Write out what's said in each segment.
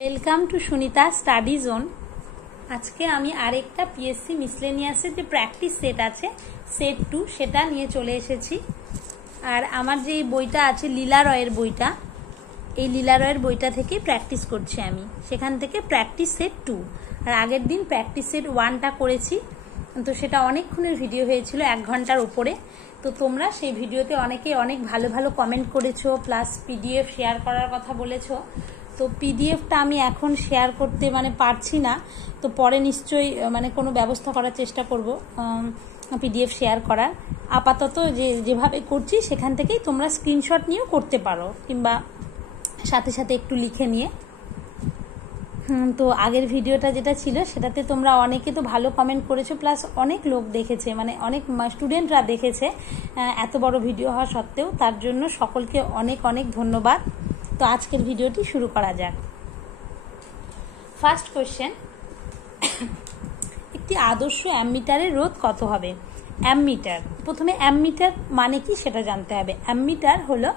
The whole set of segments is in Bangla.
Welcome to Sunita study zone. আজকে আমি আরেকটা পিএসসি মিসলেনিয়াসের যে প্র্যাকটিস সেট আছে সেট 2 সেটা নিয়ে চলে এসেছি। আর আমার যে বইটা আছে লীলা রয়ের বইটা, এই লীলা রয়ের বইটা থেকে প্র্যাকটিস করছি আমি, সেখান থেকে প্র্যাকটিস সেট 2। আর আগের দিন প্র্যাকটিস সেট 1টা করেছি, তো সেটা অনেকক্ষণের ভিডিও হয়েছিল, 1 ঘন্টার উপরে। তো তোমরা সেই ভিডিওতে অনেকে অনেক ভালো ভালো কমেন্ট করেছো, প্লাস পিডিএফ শেয়ার করার কথা বলেছো। তো পিডিএফটা আমি এখন শেয়ার করতে পারছি না, তো পরে নিশ্চয়ই কোনো ব্যবস্থা করার চেষ্টা করব পিডিএফ শেয়ার করার। আপাতত যেভাবে করছি সেখান থেকেই তোমরা স্ক্রিনশট নিয়েও করতে পারো, কিংবা সাথে সাথে একটু লিখে নিয়ে। তো আগের ভিডিওটা যেটা ছিল সেটাতে তোমরা অনেকে তো ভালো কমেন্ট করেছো, প্লাস অনেক লোক দেখেছে, অনেক স্টুডেন্টরা দেখেছে এত বড় ভিডিও হওয়া সত্ত্বেও। তার জন্য সকলকে অনেক অনেক ধন্যবাদ। তো আজকের ভিডিওটি শুরু করা যাক। ফার্স্ট কোশ্চেন, একটি আদর্শ অ্যামমিটারের রোধ কত হবে? অ্যামমিটার, প্রথমে অ্যামমিটার মানে কি সেটা জানতে হবে। অ্যামমিটার হলো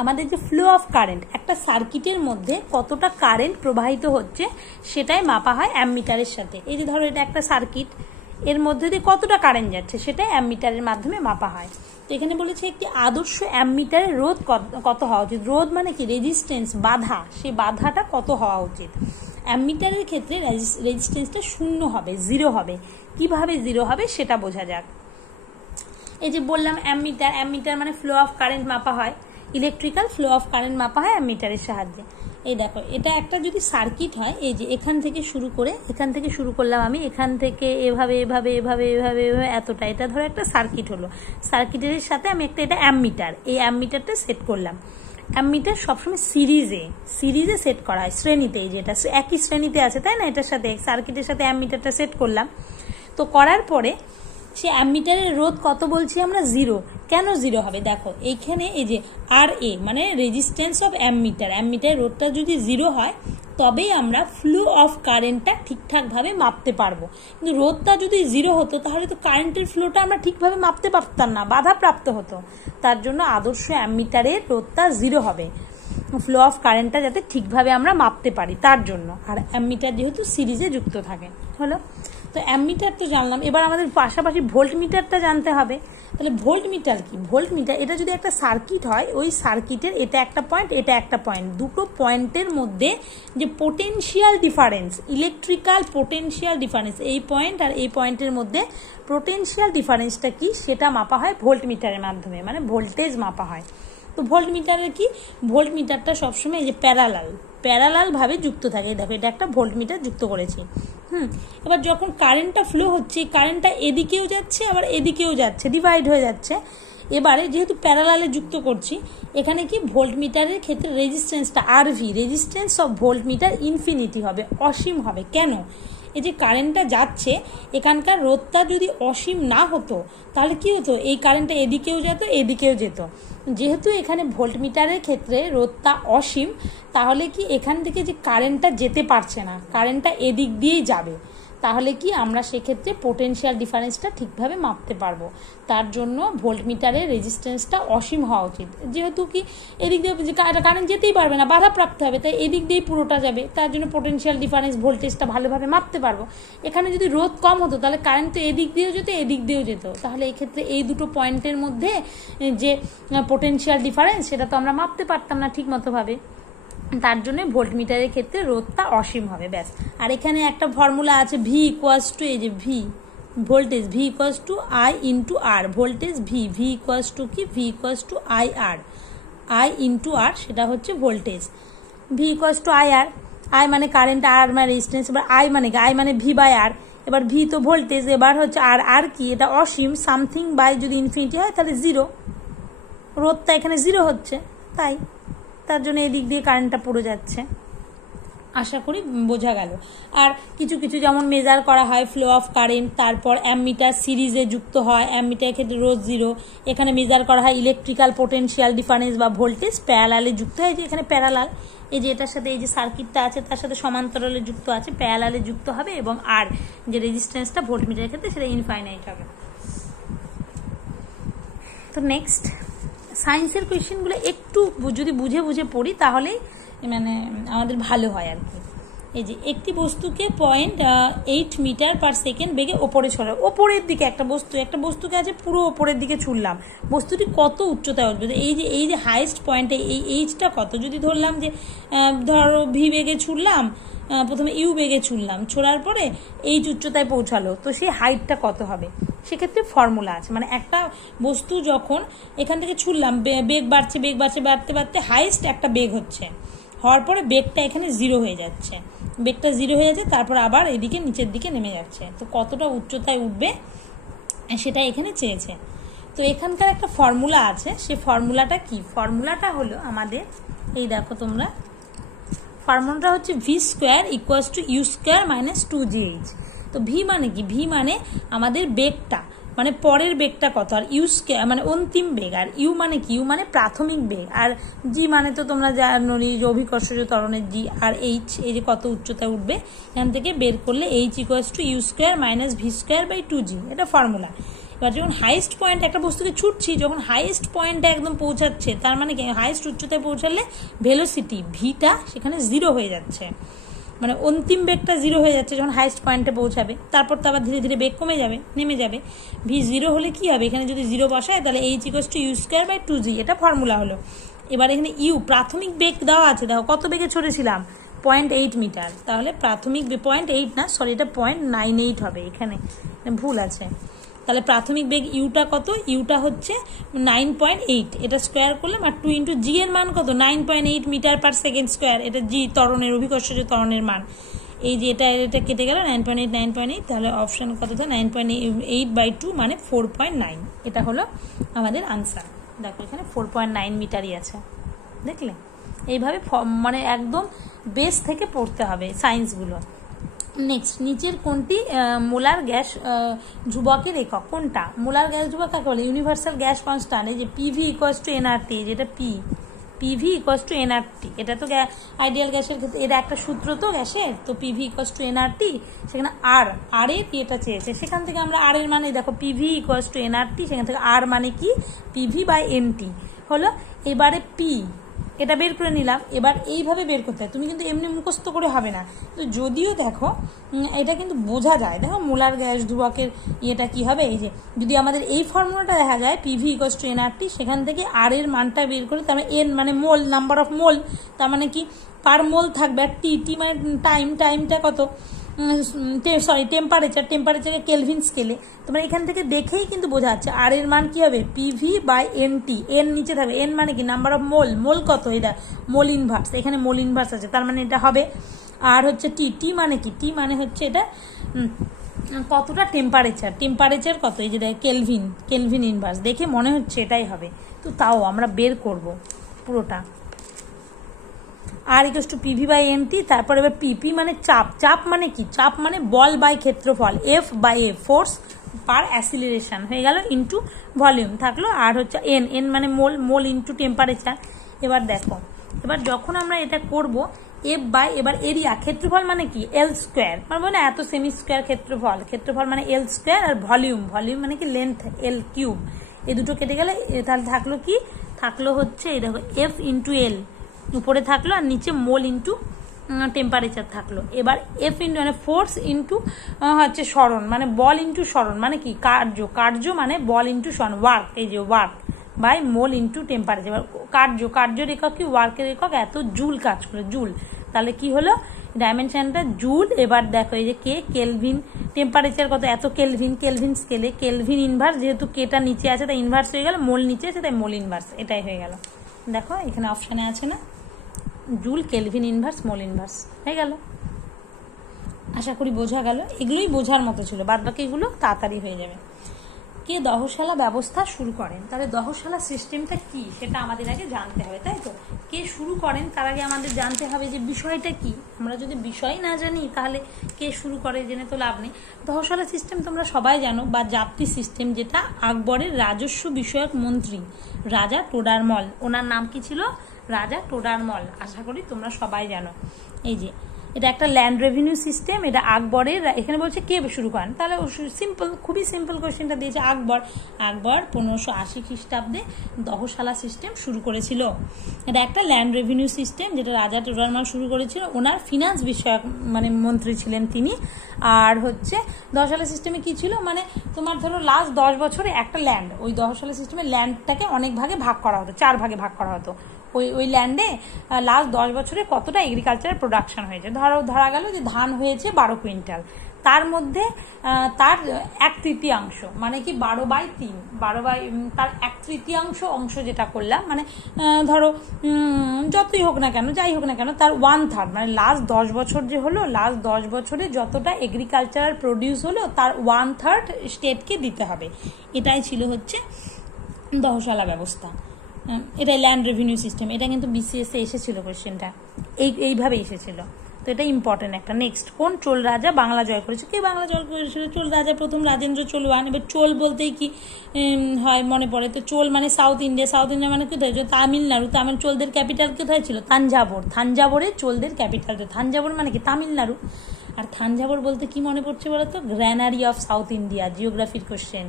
আমাদের যে ফ্লো অফ কারেন্ট, একটা সার্কিটের মধ্যে কতটা কারেন্ট প্রবাহিত হচ্ছে সেটাই মাপা হয় অ্যামমিটারের সাথে। এই যে ধরো এটা একটা সার্কিট, এর মধ্যে দিয়ে কতটা কারেন্ট যাচ্ছে সেটাই অ্যামমিটারের মাধ্যমে মাপা হয়। তো এখানে বলেছে একটি আদর্শ অ্যামমিটারের রোধ কত হওয়া উচিত। রোধ মানে কি? রেজিস্ট্যান্স, বাধা, সেই বাধাটা কত হওয়া উচিত। অ্যামমিটারের ক্ষেত্রে রেজিস্ট্যান্সটা 0 হবে, 0 হবে। কিভাবে 0 হবে সেটা বোঝা যাক। এই যে বললাম অ্যামমিটার মানে ফ্লো অফ কারেন্ট মাপা হয়, ইলেকট্রিক্যাল ফ্লো অফ কারেন্ট মাপা হয় অ্যামমিটারের সাহায্যে। এই দেখো, এটা একটা যদি সার্কিট হয়, এই যে এখান থেকে শুরু করলাম আমি, এখান থেকে এভাবে এভাবে এভাবে এভাবে এভাবে এতটা, এটা ধরো একটা সার্কিট হলো। সার্কিটের সাথে আমি এটা অ্যামমিটার, এই অ্যামমিটারটা সেট করলাম। অ্যামমিটার সবসময় সিরিজে সেট করা হয়, শ্রেণীতে। এই যে এটা একই শ্রেণীতে আছে, তাই না? এটার সাথে সার্কিটের সাথে অ্যামমিটারটা সেট করলাম। তো করার পরে সে অ্যামমিটারের রোধ কত বলছি আমরা? 0। কেন 0 হবে? দেখো এইখানে এই যে আর এ মানে রেজিস্ট্যান্স অফ অ্যামমিটারের রোধটা যদি 0 হয় তবেই আমরা ফ্লো অফ কারেন্টটা ঠিকঠাকভাবে মাপতে পারবো। কিন্তু রোধটা যদি 0 হতো তাহলে তো কারেন্টের ফ্লোটা আমরা ঠিকভাবে মাপতে পারতাম না, বাধাপ্রাপ্ত হতো। তার জন্য আদর্শ অ্যামমিটারের রোধটা 0 হবে, ফ্লো অফ কারেন্টটা যাতে ঠিকভাবে আমরা মাপতে পারি তার জন্য। আর অ্যামমিটার যেহেতু সিরিজে যুক্ত থাকে, হলো। তো অ্যামমিটার তো জানলাম, এবার আমাদের পাশাপাশি ভোল্টমিটারটা জানতে হবে। তাহলে ভোল্টমিটার কি? ভোল্টমিটার, এটা যদি একটা সার্কিট হয়, ওই সার্কিটের এটা একটা পয়েন্ট, এটা একটা পয়েন্ট, দুটো পয়েন্টের মধ্যে যে potential difference, electrical potential difference, এই পয়েন্ট আর এই পয়েন্টের মধ্যে পোটেনশিয়াল ডিফারেন্সটা কি সেটা মাপা হয় ভোল্টমিটারের মাধ্যমে, মানে ভোল্টেজ মাপা হয়। তো ভোল্টমিটারের কি? ভোল্টমিটারটা সবসময় এই যে প্যারালাল ভাবে যুক্ত থাকে। দেখো এটা একটা ভোল্টমিটার যুক্ত করেছি। এবার যখন কারেন্টটা ফ্লো হচ্ছে, কারেন্টটা এদিকেও যাচ্ছে আবার এদিকেও যাচ্ছে, ডিভাইড হয়ে যাচ্ছে। এবারে যেহেতু প্যারালালে যুক্ত করছি, এখানে কি ভোল্টমিটারের ক্ষেত্রে রেজিস্ট্যান্সটা RV, resistance of voltmeter infinity হবে, অসীম হবে। কেন? এই যে কারেন্টটা যাচ্ছে, এখানকার রোধটা যদি অসীম না হতো তাহলে কি হতো? এই কারেন্টটা এদিকেও যেত, এদিকেও যেত। যেহেতু এখানে ভোল্টমিটারের ক্ষেত্রে রোধটা অসীম, তাহলে কি এখান থেকে যে কারেন্টটা যেতে পারছে না, কারেন্টটা এদিক দিয়েই যাবে। তাহলে কি আমরা সেক্ষেত্রে পোটেনশিয়াল ডিফারেন্সটা ঠিকভাবে মাপতে পারবো। তার জন্য ভোল্টমিটারের রেজিস্ট্যান্সটা অসীম হওয়া উচিত। যেহেতু কি এদিক দিয়ে কারেন্ট যেতেই পারবে না, বাধাপ্রাপ্ত হবে, তাই এদিক দিয়েই পুরোটা যাবে। তার জন্য পোটেনশিয়াল ডিফারেন্স, ভোল্টেজটা ভালোভাবে মাপতে পারবো। এখানে যদি রোধ কম হতো তাহলে কারেন্ট তো এদিক দিয়েও যেত, এদিক দিয়েও যেত। তাহলে এই ক্ষেত্রে এই দুটো পয়েন্টের মধ্যে যে পোটেনশিয়াল ডিফারেন্স সেটা তো আমরা মাপতে পারতাম না ঠিক মতোভাবে। তার জন্য ভোল্টমিটারের ক্ষেত্রে রোধটা অসীম হবে, ব্যাস। আর এখানে একটা ফর্মুলা আছে, ভি ইকুয়ালস টু, এই যে V voltage, V equals to I into R, voltage V equals to কি? V equals to I into R, সেটা হচ্ছে voltage. V equals to I মানে কারেন্ট, আর মানে রেজিস্ট্যান্স। এবার আই মানে কি? আই মানে ভি বাই আর। এবার ভি তো ভোল্টেজ, এবার হচ্ছে আর কি? এটা অসীম, সামথিং বাই যদি ইনফিনিটি হয় তাহলে 0, রোধটা এখানে 0 হচ্ছে, তাই তার জন্য এদিক দিয়ে কারেন্টটা পড়ে যাচ্ছে। আশা করি বোঝা গেল। আর কিছু কিছু যেমন মেজার করা হয় ফ্লো অফ কারেন্ট, তারপর অ্যামমিটার সিরিজে যুক্ত হয়, অ্যামমিটারের ক্ষেত্রে রোধ 0। এখানে মেজার করা হয় ইলেকট্রিক্যাল পোটেনশিয়াল ডিফারেন্স বা ভোল্টেজ, প্যারালালে যুক্ত হয়। যে এখানে প্যারালাল, এই যে এটার সাথে এই যে সার্কিটটা আছে তার সাথে সমান্তরালে যুক্ত আছে, প্যারালালে যুক্ত হবে। এবং আর যে রেজিস্ট্যান্সটা ভোল্টমিটারের ক্ষেত্রে সেটা ইনফাইনাইট হবে। তো নেক্সট, সায়েন্সের কোয়েশ্চেনগুলো একটু যদি বুঝে পড়ি তাহলেই আমাদের ভালো হয় আর কি। এই যে একটি বস্তুকে 0.8 মিটার পার সেকেন্ড বেগে ওপরে ছড়ায়, ওপরের দিকে একটা বস্তুকে আছে পুরো ওপরের দিকে ছুড়লাম, বস্তুটি কত উচ্চতায় উঠবে? এই যে হাইয়েস্ট পয়েন্টে এই এইচটা কত, যদি ধরলাম যে ধরো ভি বেগে ছুড়লাম, প্রথমে ইউ বেগে ছুড়লাম, ছোড়ার পরে এইচ উচ্চতায় পৌঁছালো, তো সেই হাইটটা কত হবে? সেক্ষেত্রে ফর্মুলা আছে, মানে একটা বস্তু যখন এখান থেকে ছুড়লাম, বেগ বাড়ছে বাড়তে বাড়তে হাইয়েস্ট একটা বেগ হওয়ার পরে বেগটা এখানে 0 হয়ে যাচ্ছে, তারপর আবার এদিকে নিচের দিকে নেমে যাচ্ছে, তো কতটা উচ্চতায় উঠবে সেটা এখানে চেয়েছে। তো এখানকার একটা ফর্মুলা আছে, সেই ফর্মুলাটা কি? ফর্মুলাটা হলো আমাদের এই দেখো তোমরা, ফর্মুলাটা হচ্ছে V square equals to U square minus 2gh। তো ভি মানে কি? ভি মানে আমাদের বেগটা, মানে পরের বেগটা কত, আর ইউ স্কোয়ার মানে অন্তিম বেগ, আর ইউ মানে কি? ইউ মানে প্রাথমিক বেগ, আর জি মানে তো তোমরা জানো যে অভিকর্ষজ ত্বরণের জি, আর এইচ এই যে কত উচ্চতা উঠবে এখান থেকে বের করলে H equals to U square minus V square by 2g, এটা ফর্মুলা। এবার যখন হাইয়েস্ট পয়েন্ট একটা বস্তুকে ছুটছি, যখন হাইয়েস্ট পয়েন্টে একদম পৌঁছাচ্ছে, তার মানে কি হাইয়েস্ট উচ্চতায় পৌঁছালে ভেলোসিটি ভিটা সেখানে 0 হয়ে যাচ্ছে, মানে অন্তিম বেগটা 0 হয়ে যাচ্ছে যখন হাইয়েস্ট পয়েন্টে পৌঁছাবে, তারপর তো আবার ধীরে ধীরে বেগ কমে যাবে, নেমে যাবে। ভি 0 হলে কি হবে? এখানে যদি 0 বসায় তাহলে H equals to U square by 2g, এটা ফর্মুলা হলো। এবার এখানে ইউ প্রাথমিক বেগ দেওয়া আছে, দেখো কত বেগে ছড়েছিলাম 0.8 মিটার, তাহলে প্রাথমিক 0.8 না, সরি এটা 0.98 হবে, এখানে ভুল আছে। তাহলে প্রাথমিক বেগ ইউটা কত? ইউটা হচ্ছে 9.8, এটা স্কোয়ার করলাম, আর 2 ইন্টু জি এর মান কত? 9.8 মিটার পার সেকেন্ড স্কোয়ার, এটা জি ত্বরণের অভিকর্ষজ ত্বরণের মান। এই যে এটা কেটে গেল 9.8, তাহলে অপশন কত? 9.8 বাই 2 মানে 4.9, এটা হলো আমাদের আনসার। দেখো এখানে 4.9 মিটারই আছে, দেখলে? এইভাবে মানে একদম বেস থেকে পড়তে হবে সায়েন্সগুলো। নেক্সট, নিচের কোনটি মোলার গ্যাস ধ্রুবকের একক? কোনটা মোলার গ্যাস ধ্রুবক কাকে বলে? ইউনিভার্সাল গ্যাস কনস্ট্যান্ট, এই যে পিভি ইকুয়ালস টু এনআরটি, যেটা পিভি ইকুয়ালস টু এনআরটি, এটা তো আইডিয়াল গ্যাসের ক্ষেত্রে এটা একটা সূত্র তো গ্যাসের, তো পিভি ইকুয়ালস টু এনআরটি, সেখানে আর এর এটা চেয়েছে, সেখান থেকে আমরা আর এর মানে দেখো পিভি ইকুয়ালস টু এনআরটি, সেখান থেকে আর মানে কি? পিভি বাই এনটি হলো। এবারে পি এটা বের করে নিলাম, এবার এইভাবে বের করতে হয়, তুমি কিন্তু এমনি মুখস্থ করে হবে না, তো যদিও দেখো এটা কিন্তু বোঝা যায়, দেখো মোলার গ্যাস ধ্রুবকের ইয়েটা কি হবে, এই যে যদি আমাদের এই ফর্মুলাটা দেখা যায় পিভি ইকুয়ালস টু এনআরটি, সেখান থেকে আর এর মানটা বের করে, তার মানে এন মানে মোল, নাম্বার অফ মোল, তার মানে কি পার মোল থাকবে, আর টি মানে টাইমটা কত, টেম্পারেচারকে কেলভিন স্কেলে, তোমরা এখান থেকে দেখেই কিন্তু বোঝা যাচ্ছে আর এর মান কি হবে? পিভি বাই এনটি, এন নিচে থাকবে, এন মানে কি নাম্বার অফ মোল কত, এটা মোল ইনভার্স, এখানে মোল ইনভার্স আছে, তার মানে এটা হবে। আর হচ্ছে টি মানে কি? টি মানে হচ্ছে এটা কতটা টেম্পারেচার কত, এই যে কেলভিন ইনভার্স, দেখে মনে হচ্ছে এটাই হবে, তো তাও আমরা বের করব পুরোটা। আর equals to PV by N T, তারপর এবার পিপি মানে চাপ মানে কি? চাপ মানে বল বাই ক্ষেত্রফল, এফ বাই এফ ফোর্স পার অ্যাসিলারেশন হয়ে গেল, ইন্টু ভলিউম থাকলো, আর হচ্ছে এন মানে মোল ইন্টু টেম্পারেচার। এবার দেখো, এবার যখন আমরা এটা করব এফ বাই, এবার এরিয়া, ক্ষেত্রফল মানে কি? এল স্কোয়ার, মানে এত সেমি স্কোয়ার ক্ষেত্রফল মানে এল স্কোয়ার, আর ভলিউম মানে কি? লেন্থ এল কিউব, এই দুটো কেটে গেলে তাহলে থাকলো কি? থাকলো হচ্ছে এই দেখো এফ ইন্টু এল উপরে থাকলো, আর নিচে মোল ইন্টু টেম্পারেচার থাকলো। এবার এফ ইন্টু মানে ফোর্স ইন্টু হচ্ছে সরণ, মানে বল ইন্টু সরণ মানে কি? কার্য মানে বল ইন্টু সরণ, ওয়ার্ক, এই যে work by mole into temperature. এবার কার্যের একক কি? ওয়ার্কের একক এত জুল কাজ করে, জুল, তাহলে কি হলো ডাইমেনশনটা জুল। এবার দেখো এই যে কে কেলভিন, টেম্পারেচার কত? এত কেলভিন স্কেলে, কেলভিন ইনভার্স, যেহেতু কেটা নিচে আছে তাই ইনভার্স হয়ে গেল, মোল নিচে আছে তাই মোল ইনভার্স, এটাই হয়ে গেল। দেখো এখানে অপশানে আছে না, joule, kelvin inverse, mole inverse হয়ে গেল। আশা করি বোঝা গেল, এগুলোই বোঝার মতো ছিল, বাদ বাকি এগুলো তাড়াতাড়ি হয়ে যাবে। কে দহশালা ব্যবস্থা শুরু করেন? তাহলে দহশালা সিস্টেমটা কি সেটা আমাদের আগে জানতে হবে, তাই তো? কে শুরু করেন তার আগে আমাদের জানতে হবে যে বিষয়টা কি। আমরা যদি বিষয় না জানি তাহলে কে শুরু করে জেনে তো লাভ নেই। দহশালা সিস্টেম তোমরা সবাই জানো, বা জাপ্তি সিস্টেম, যেটা আকবরের রাজস্ব বিষয়ক মন্ত্রী রাজা টোডারমল, ওনার নাম কি ছিল? রাজা টোডারমল, আশা করি তোমরা সবাই জানো। এই যে এটা একটা ল্যান্ড রেভিনিউ সিস্টেম, এটা আকবরের, এখানে বলছে কে শুরু করেন, তাহলে সিম্পল, খুবই সিম্পল কোয়েশ্চেনটা দিয়েছে আকবর। আকবর 1580 খ্রিস্টাব্দে দহশালা সিস্টেম শুরু করেছিল। এটা একটা ল্যান্ড রেভিনিউ সিস্টেম যেটা রাজা টোডরমাল শুরু করেছিল, ওনার ফিনান্স বিষয়ক মানে মন্ত্রী ছিলেন তিনি। আর হচ্ছে দহশালা সিস্টেমে কি ছিল, মানে তোমার ধরো লাস্ট 10 বছরে একটা ল্যান্ড, ওই দহশালা সিস্টেমে ল্যান্ডটাকে অনেক ভাগে ভাগ করা হতো, 4 ভাগে ভাগ করা হতো। ওই ল্যান্ডে লাস্ট 10 বছরে কতটা এগ্রিকালচারাল প্রোডাকশন হয়েছে, ধরা গেল যে ধান হয়েছে 12 কুইন্টাল, তার মধ্যে তার 1/3 মানে কি 12/3, তার 1/3 অংশ যেটা করলাম, মানে ধরো যতই হোক না কেন, যাই হোক না কেন, তার 1/3 মানে লাস্ট 10 বছর যে হলো, লাস্ট 10 বছরে যতটা এগ্রিকালচারাল প্রডিউস হলো তার 1/3 স্টেটকে দিতে হবে। এটাই ছিল হচ্ছে দহশালা ব্যবস্থা, এটাই ল্যান্ড রেভিনিউ সিস্টেম। এটা কিন্তু বিসিএসে এসেছিল কোয়েশ্চেনটা, এইভাবে এসেছিল, তো এটা ইম্পর্টেন্ট একটা। নেক্সট, কোন চোল রাজা বাংলা জয় করেছে? কে বাংলা জয় করেছিল? চোল রাজা প্রথম রাজেন্দ্র চোলওয়ান। এবার চোল বলতেই কি হয় মনে পড়ে, তো চোল মানে সাউথ ইন্ডিয়া, সাউথ ইন্ডিয়া মানে কোথায়? তামিলনাড়ু। চোলদের ক্যাপিটাল কোথায় ছিল? থাঞ্জাভুর। থাঞ্জাভুরে চোলদের ক্যাপিটাল, তো থাঞ্জাভুর মানে কি তামিলনাড়ু। আর থাঞ্জাভুর বলতে কি মনে পড়ছে বলতো? গ্র্যানারি অফ সাউথ ইন্ডিয়া, জিওগ্রাফির question.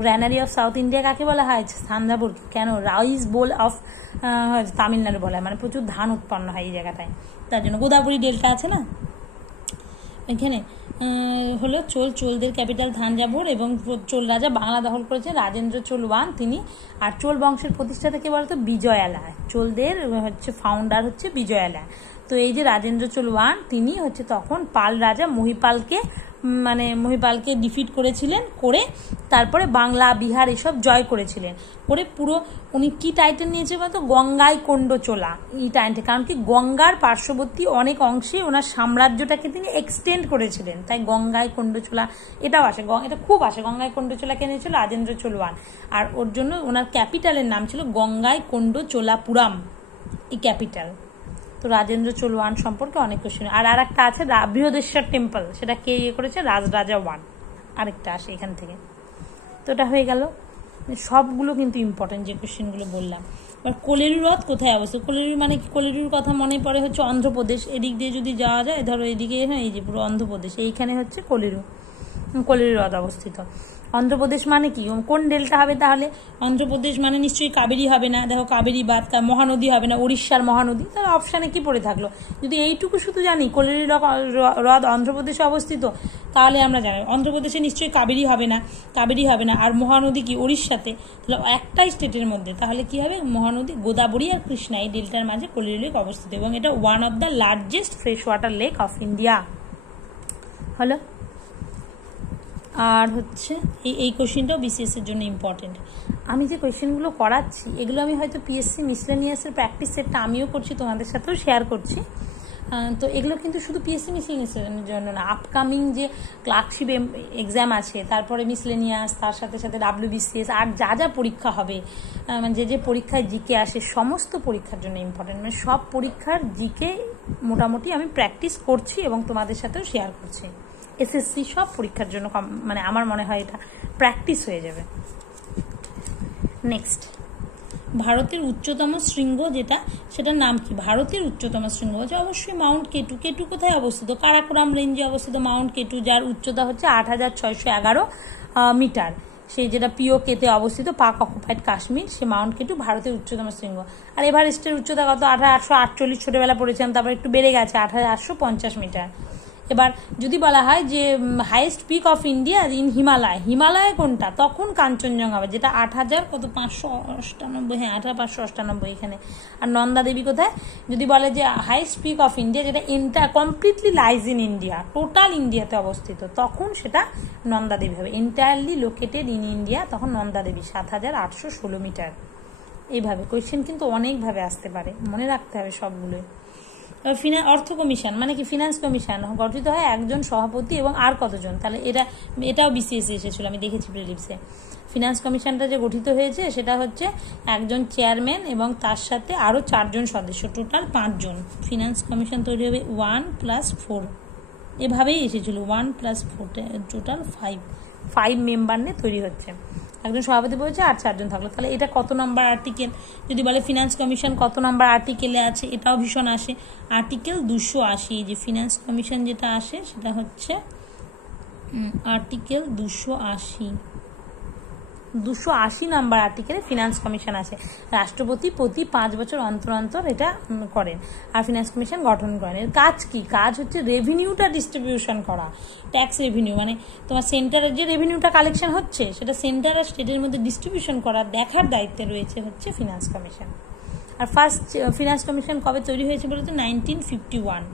Granary of South India কাকে বলা হয়? থাঞ্জাভুর। কেন? রাইস বোল অফ তামিলনাড়ু বলা হয়, মানে প্রচুর ধান উৎপন্ন হয় এই জায়গাটায়, তার জন্য। গোদাবরী ডেল্টা আছে না এখানে। হলো চোলদের ক্যাপিটাল থাঞ্জাভুর, এবং চোল রাজা বাংলা দখল করেছেন রাজেন্দ্র চোলওয়ান তিনি। আর চোল বংশের প্রতিষ্ঠাতা কে বলতো? বিজয়ালা। চোলদের হচ্ছে ফাউন্ডার হচ্ছে বিজয়ালা। তো এই যে রাজেন্দ্র চোলওয়ান, তিনি হচ্ছে তখন পাল রাজা মহিপালকে ডিফিট করেছিলেন, করে তারপরে বাংলা বিহার এসব জয় করেছিলেন, করে পুরো উনি কি টাইটেল নিয়েছে বলতো? গঙ্গায় কোন্ড চোলা, এই টাইটেল। কারণ কি গঙ্গার পার্শ্ববর্তী অনেক অংশে ওনার সাম্রাজ্যটাকে তিনি এক্সটেন্ড করেছিলেন, তাই গঙ্গায় কোন্ড চোলা এটাও আসে, এটা খুব আসে। গঙ্গায় কোন্ড চোলা কে নিয়েছিল? রাজেন্দ্র চোলওয়ান। আর ওর জন্য ওনার ক্যাপিটালের নাম ছিল গঙ্গায় কোন্ড চোলাপুরম, এই ক্যাপিটাল। তো রাজেন্দ্র চোলওয়ান সম্পর্কে অনেক কোশ্চেন। আর একটা আছে বৃহদেশ্বর টেম্পল, সেটা কে করেছে? রাজরাজা 1। আরেকটা আসে এখান থেকে। তো এটা হয়ে গেল, সবগুলো কিন্তু ইম্পর্টেন্ট যে কোশ্চেনগুলো বললাম। এবার কোলেরু হ্রদ কোথায় অবস্থিত? কোলেরু মানে কি? কোলেরুর কথা মনে পড়ে হচ্ছে অন্ধ্রপ্রদেশ। এদিক দিয়ে যদি যাওয়া যায়, ধরো এদিকে, হ্যাঁ এই যে পুরো অন্ধ্রপ্রদেশ, এইখানে হচ্ছে কোলেরু হ্রদ অবস্থিত। অন্ধ্রপ্রদেশ মানে কি? কোন ডেল্টা হবে তাহলে? অন্ধ্রপ্রদেশ মানে নিশ্চয়ই কাবেরী হবে না, দেখো কাবেরী বাদ, মহানদী হবে না, উড়িষ্যার মহানদী। তাহলে অপশানে কি পড়ে থাকলো? যদি এইটুকু শুধু জানি কোলেরু হ্রদ অন্ধ্রপ্রদেশে অবস্থিত, তাহলে আমরা জানি অন্ধ্রপ্রদেশে নিশ্চয়ই কাবেরী হবে না, আর মহানদী কি? উড়িষ্যাতে। তাহলে একটাই স্টেটের মধ্যে, তাহলে কি হবে? মহানদী, গোদাবরী আর কৃষ্ণা, এই ডেল্টার মাঝে কোলেরু লেক অবস্থিত, এবং এটা one of the largest fresh water lake of India. হলো। আর হচ্ছে এই কোশ্চেনটাও বিসিএস এর জন্য ইম্পর্টেন্ট। আমি যে কোয়েশ্চেনগুলো করাচ্ছি, এগুলো আমি হয়তো পিএসসি মিসলেনিয়াসের প্র্যাকটিস সেটটা আমিও করছি, তোমাদের সাথেও শেয়ার করছি। তো এগুলো কিন্তু শুধু পিএসসি মিসলেনিয়াসের জন্য না, আপকামিং যে ক্লার্কশিপ এক্সাম আছে, তারপরে মিসলেনিয়াস, তার সাথে সাথে ডাব্লিউবিসিএস, আর যা পরীক্ষা হবে, মানে যে পরীক্ষায় জিকে আসে, সমস্ত পরীক্ষার জন্য ইম্পর্টেন্ট। মানে সব পরীক্ষার জিকে মোটামুটি আমি প্র্যাকটিস করছি এবং তোমাদের সাথেও শেয়ার করছি। এসএসসি সব পরীক্ষার জন্য মানে আমার মনে হয় এটা প্র্যাকটিস হয়ে যাবে। নেক্সট, ভারতের উচ্চতম শৃঙ্গ যেটা, সেটার নাম কি? ভারতের উচ্চতম শৃঙ্গ হচ্ছে অবশ্যই মাউন্ট কেটু। কেটু কোথায় অবস্থিত? কারাকোরাম রেঞ্জে অবস্থিত মাউন্ট কেটু, যার উচ্চতা হচ্ছে 8611 মিটার। সেই যেটা পিওকেতে অবস্থিত, পাক অকুপাইড কাশ্মীর, সে মাউন্ট কেটু ভারতের উচ্চতম শৃঙ্গ। আর এভারেস্টের উচ্চতা কত? 8848, ছোটবেলা পড়েছিলাম, তারপর একটু বেড়ে গেছে 8850 মিটার। এবার যদি বলা হয় যে highest peak of India in Himalaya কোনটা, তখন কাঞ্চনজঙ্ঘা হবে, যেটা 8598, হ্যাঁ 8598 এখানে। আর নন্দা দেবী কোথায়? যদি বলে যে হাইয়েস্ট পিক অফ ইন্ডিয়া, যেটা completely lies in India, total ইন্ডিয়াতে অবস্থিত, তখন সেটা নন্দা দেবী হবে। এন্টায়ারলি লোকেটেড ইন ইন্ডিয়া, তখন নন্দা দেবী 7816 মিটার। এইভাবে কোয়েশ্চেন কিন্তু অনেকভাবে আসতে পারে, মনে রাখতে হবে সবগুলোই। অর্থ কমিশন মানে কি? ফিনান্স কমিশন গঠিত হয় একজন সভাপতি এবং আর কতজন? তাহলে এটাও বিসিএস এসেছিল, আমি দেখেছি প্রিলিমসে। ফিনান্স কমিশনটা যে গঠিত হয়েছে, সেটা হচ্ছে একজন চেয়ারম্যান এবং তার সাথে আরো 4 জন সদস্য, টোটাল 5 জন। ফিনান্স কমিশন তৈরি হবে 1+4, এভাবেই এসেছিল 1+4, টোটাল 5 মেম্বার নিয়ে তৈরি হচ্ছে। একজন সভাপতি বলেছে আর 4 জন থাকলো, তাহলে এটা কত নম্বর আর্টিকেল? যদি বলে ফিনান্স কমিশন কত নম্বর আর্টিকেলে আছে, এটাও ভীষণ আসে, আর্টিকেল 280। যে ফিনান্স কমিশন যেটা আসে সেটা হচ্ছে আর্টিকেল 280 নাম্বার আর্টিকেলে ফিনান্স কমিশন আছে। রাষ্ট্রপতি প্রতি 5 বছর অন্তর অন্তর এটা করেন আর ফিনান্স কমিশন গঠন করেন। এর কাজ কি? কাজ হচ্ছে রেভিনিউটা ডিস্ট্রিবিউশন করা, ট্যাক্স রেভিনিউ, মানে তোমার সেন্টারের যে রেভিনিউটা কালেকশন হচ্ছে সেটা সেন্টার আর স্টেটের মধ্যে ডিস্ট্রিবিউশন করা, দেখার দায়িত্বে রয়েছে হচ্ছে ফিনান্স কমিশন। আর ফার্স্ট ফিনান্স কমিশন কবে তৈরি হয়েছে বলতে 1951।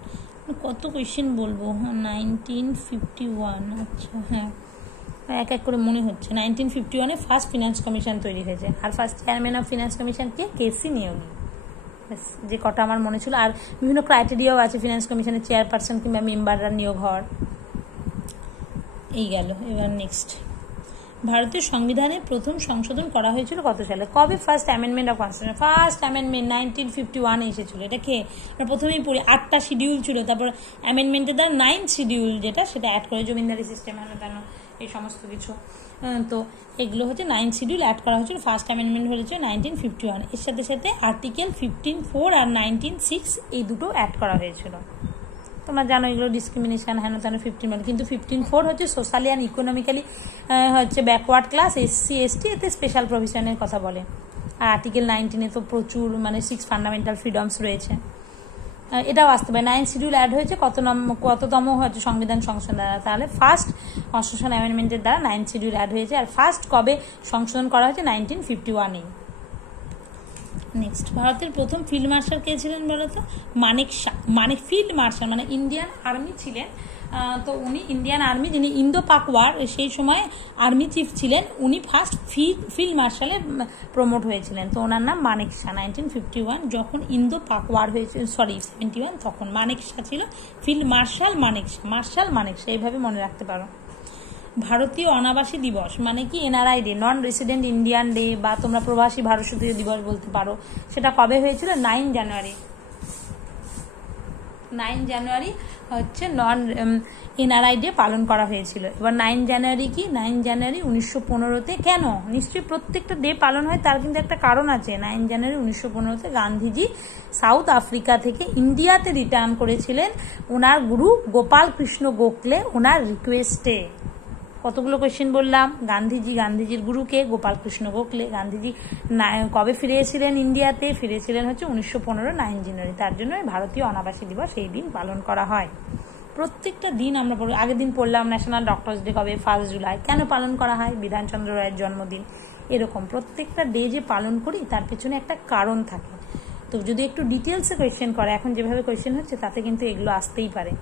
কত কোয়েশ্চেন বলবো? 1951, আচ্ছা হ্যাঁ, এক এক করে মনে হচ্ছে। 1951-এ ফার্স্ট ফিনান্স কমিশন তৈরি হয়েছে। আর first chairman of finance commission কে? কেসি নিয়োগী। যে কটা আমার মনে ছিল। আর বিভিন্ন ক্রাইটেরিয়াও আছে ফিনান্স কমিশনের চেয়ারপারসন কিংবা মেম্বাররা নিয়োগ হওয়ার। এই গেল। এবার নেক্সট, ভারতীয় সংবিধানে প্রথম সংশোধন করা হয়েছিল কত সালে? কবে first amendment of constitution? First amendment 1951-এ এসেছিল। এটা কে? আমরা প্রথমেই পড়ি, 8টা শিডিউল ছিল, তারপর অ্যামেন্ডমেন্টের দ্বারা 9th শিডিউল যেটা সেটা অ্যাড করে, জমিদারি সিস্টেম হেন এই সমস্ত কিছু। তো এগুলো হচ্ছে 9th শিডিউল অ্যাড করা হয়েছিল। ফার্স্ট অ্যামেন্ডমেন্ট হয়েছে 1951। এর সাথে সাথে আর্টিকেল 15(4) আর 19(6) এই দুটো অ্যাড করা হয়েছিল। তোমরা জানো এগুলো ডিসক্রিমিনেশন হেন তেন 15, কিন্তু 15(4) হচ্ছে সোশ্যালি অ্যান্ড ইকোনমিক্যালি হচ্ছে ব্যাকওয়ার্ড ক্লাস, SC ST, এতে স্পেশাল প্রভিশনের কথা বলে। আর আর্টিকেল 19-এ তো প্রচুর 6 ফান্ডামেন্টাল ফ্রিডমস রয়েছে। এটাও আসতে পারে। 9th শিডিউল অ্যাড হয়েছে কততম হচ্ছে সংবিধান সংশোধন দ্বারা? তাহলে ফার্স্ট কনস্টিটিউশন অ্যামেন্ডমেন্টের দ্বারা 9th শিডিউল অ্যাড হয়েছে। আর ফার্স্ট কবে সংশোধন করা হয়েছে? 1951-এ। নেক্সট, ভারতের প্রথম ফিল্ড মার্শাল কে ছিলেন বলতো? মানেক শাহ। মানে ফিল্ড মার্শাল মানে ইন্ডিয়ান আর্মি ছিলেন। তো উনি ইন্ডিয়ান আর্মি, যিনি ইন্দো পাক ওয়ার সেই সময় আর্মি চিফ ছিলেন, উনি ফার্স্ট ফিল্ড মার্শালে প্রমোট হয়েছিলেন। তো ওনার নাম মানেক শাহ। 1951 যখন ইন্দো পাক ওয়ার হয়েছিল, 71, তখন মানেক শাহ ছিল field marshal Manek Shah. Marshal Manek Shah, এইভাবে মনে রাখতে পারো। ভারতীয় অনাবাসী দিবস মানে কি? NRI day, non resident Indian day, বা তোমরা প্রবাসী ভারতীয় দিবস বলতে পারো। সেটা কবে হয়েছিল? 9 জানুয়ারি। 9 জানুয়ারি হচ্ছে NRI ডে পালন করা হয়েছিল। এবার 9 জানুয়ারি কি? 9 জানুয়ারি 1915-তে। কেন? নিশ্চয়ই প্রত্যেকটা ডে পালন হয়, তার কিন্তু একটা কারণ আছে। 9 জানুয়ারি 1915-তে গান্ধীজি সাউথ আফ্রিকা থেকে ইন্ডিয়াতে রিটার্ন করেছিলেন ওনার গুরু গোপাল কৃষ্ণ গোখলে ওনার রিকোয়েস্টে। কতগুলো কোয়েশ্চেন বললাম? গান্ধীজির গুরুকে? গোপাল কৃষ্ণ গোখলে। গান্ধীজি কবে ফিরেছিলেন ইন্ডিয়াতে? ফিরেছিলেন হচ্ছে 1915 9 জানুয়ারি। তার জন্য ভারতীয় অনাবাসী দিবস এই দিন পালন করা হয়। প্রত্যেকটা দিন আমরা আগের দিন পড়লাম ন্যাশনাল ডক্টরস ডে কবে? 1 জুলাই। কেন পালন করা হয়? বিধানচন্দ্র রায়ের জন্মদিন। এরকম প্রত্যেকটা ডে যে পালন করি তার পেছনে একটা কারণ থাকে। তো যদি একটু ডিটেলসে কোয়েশ্চেন করে, এখন যেভাবে কোয়েশ্চেন হচ্ছে তাতে কিন্তু এগুলো আসতেই পারে।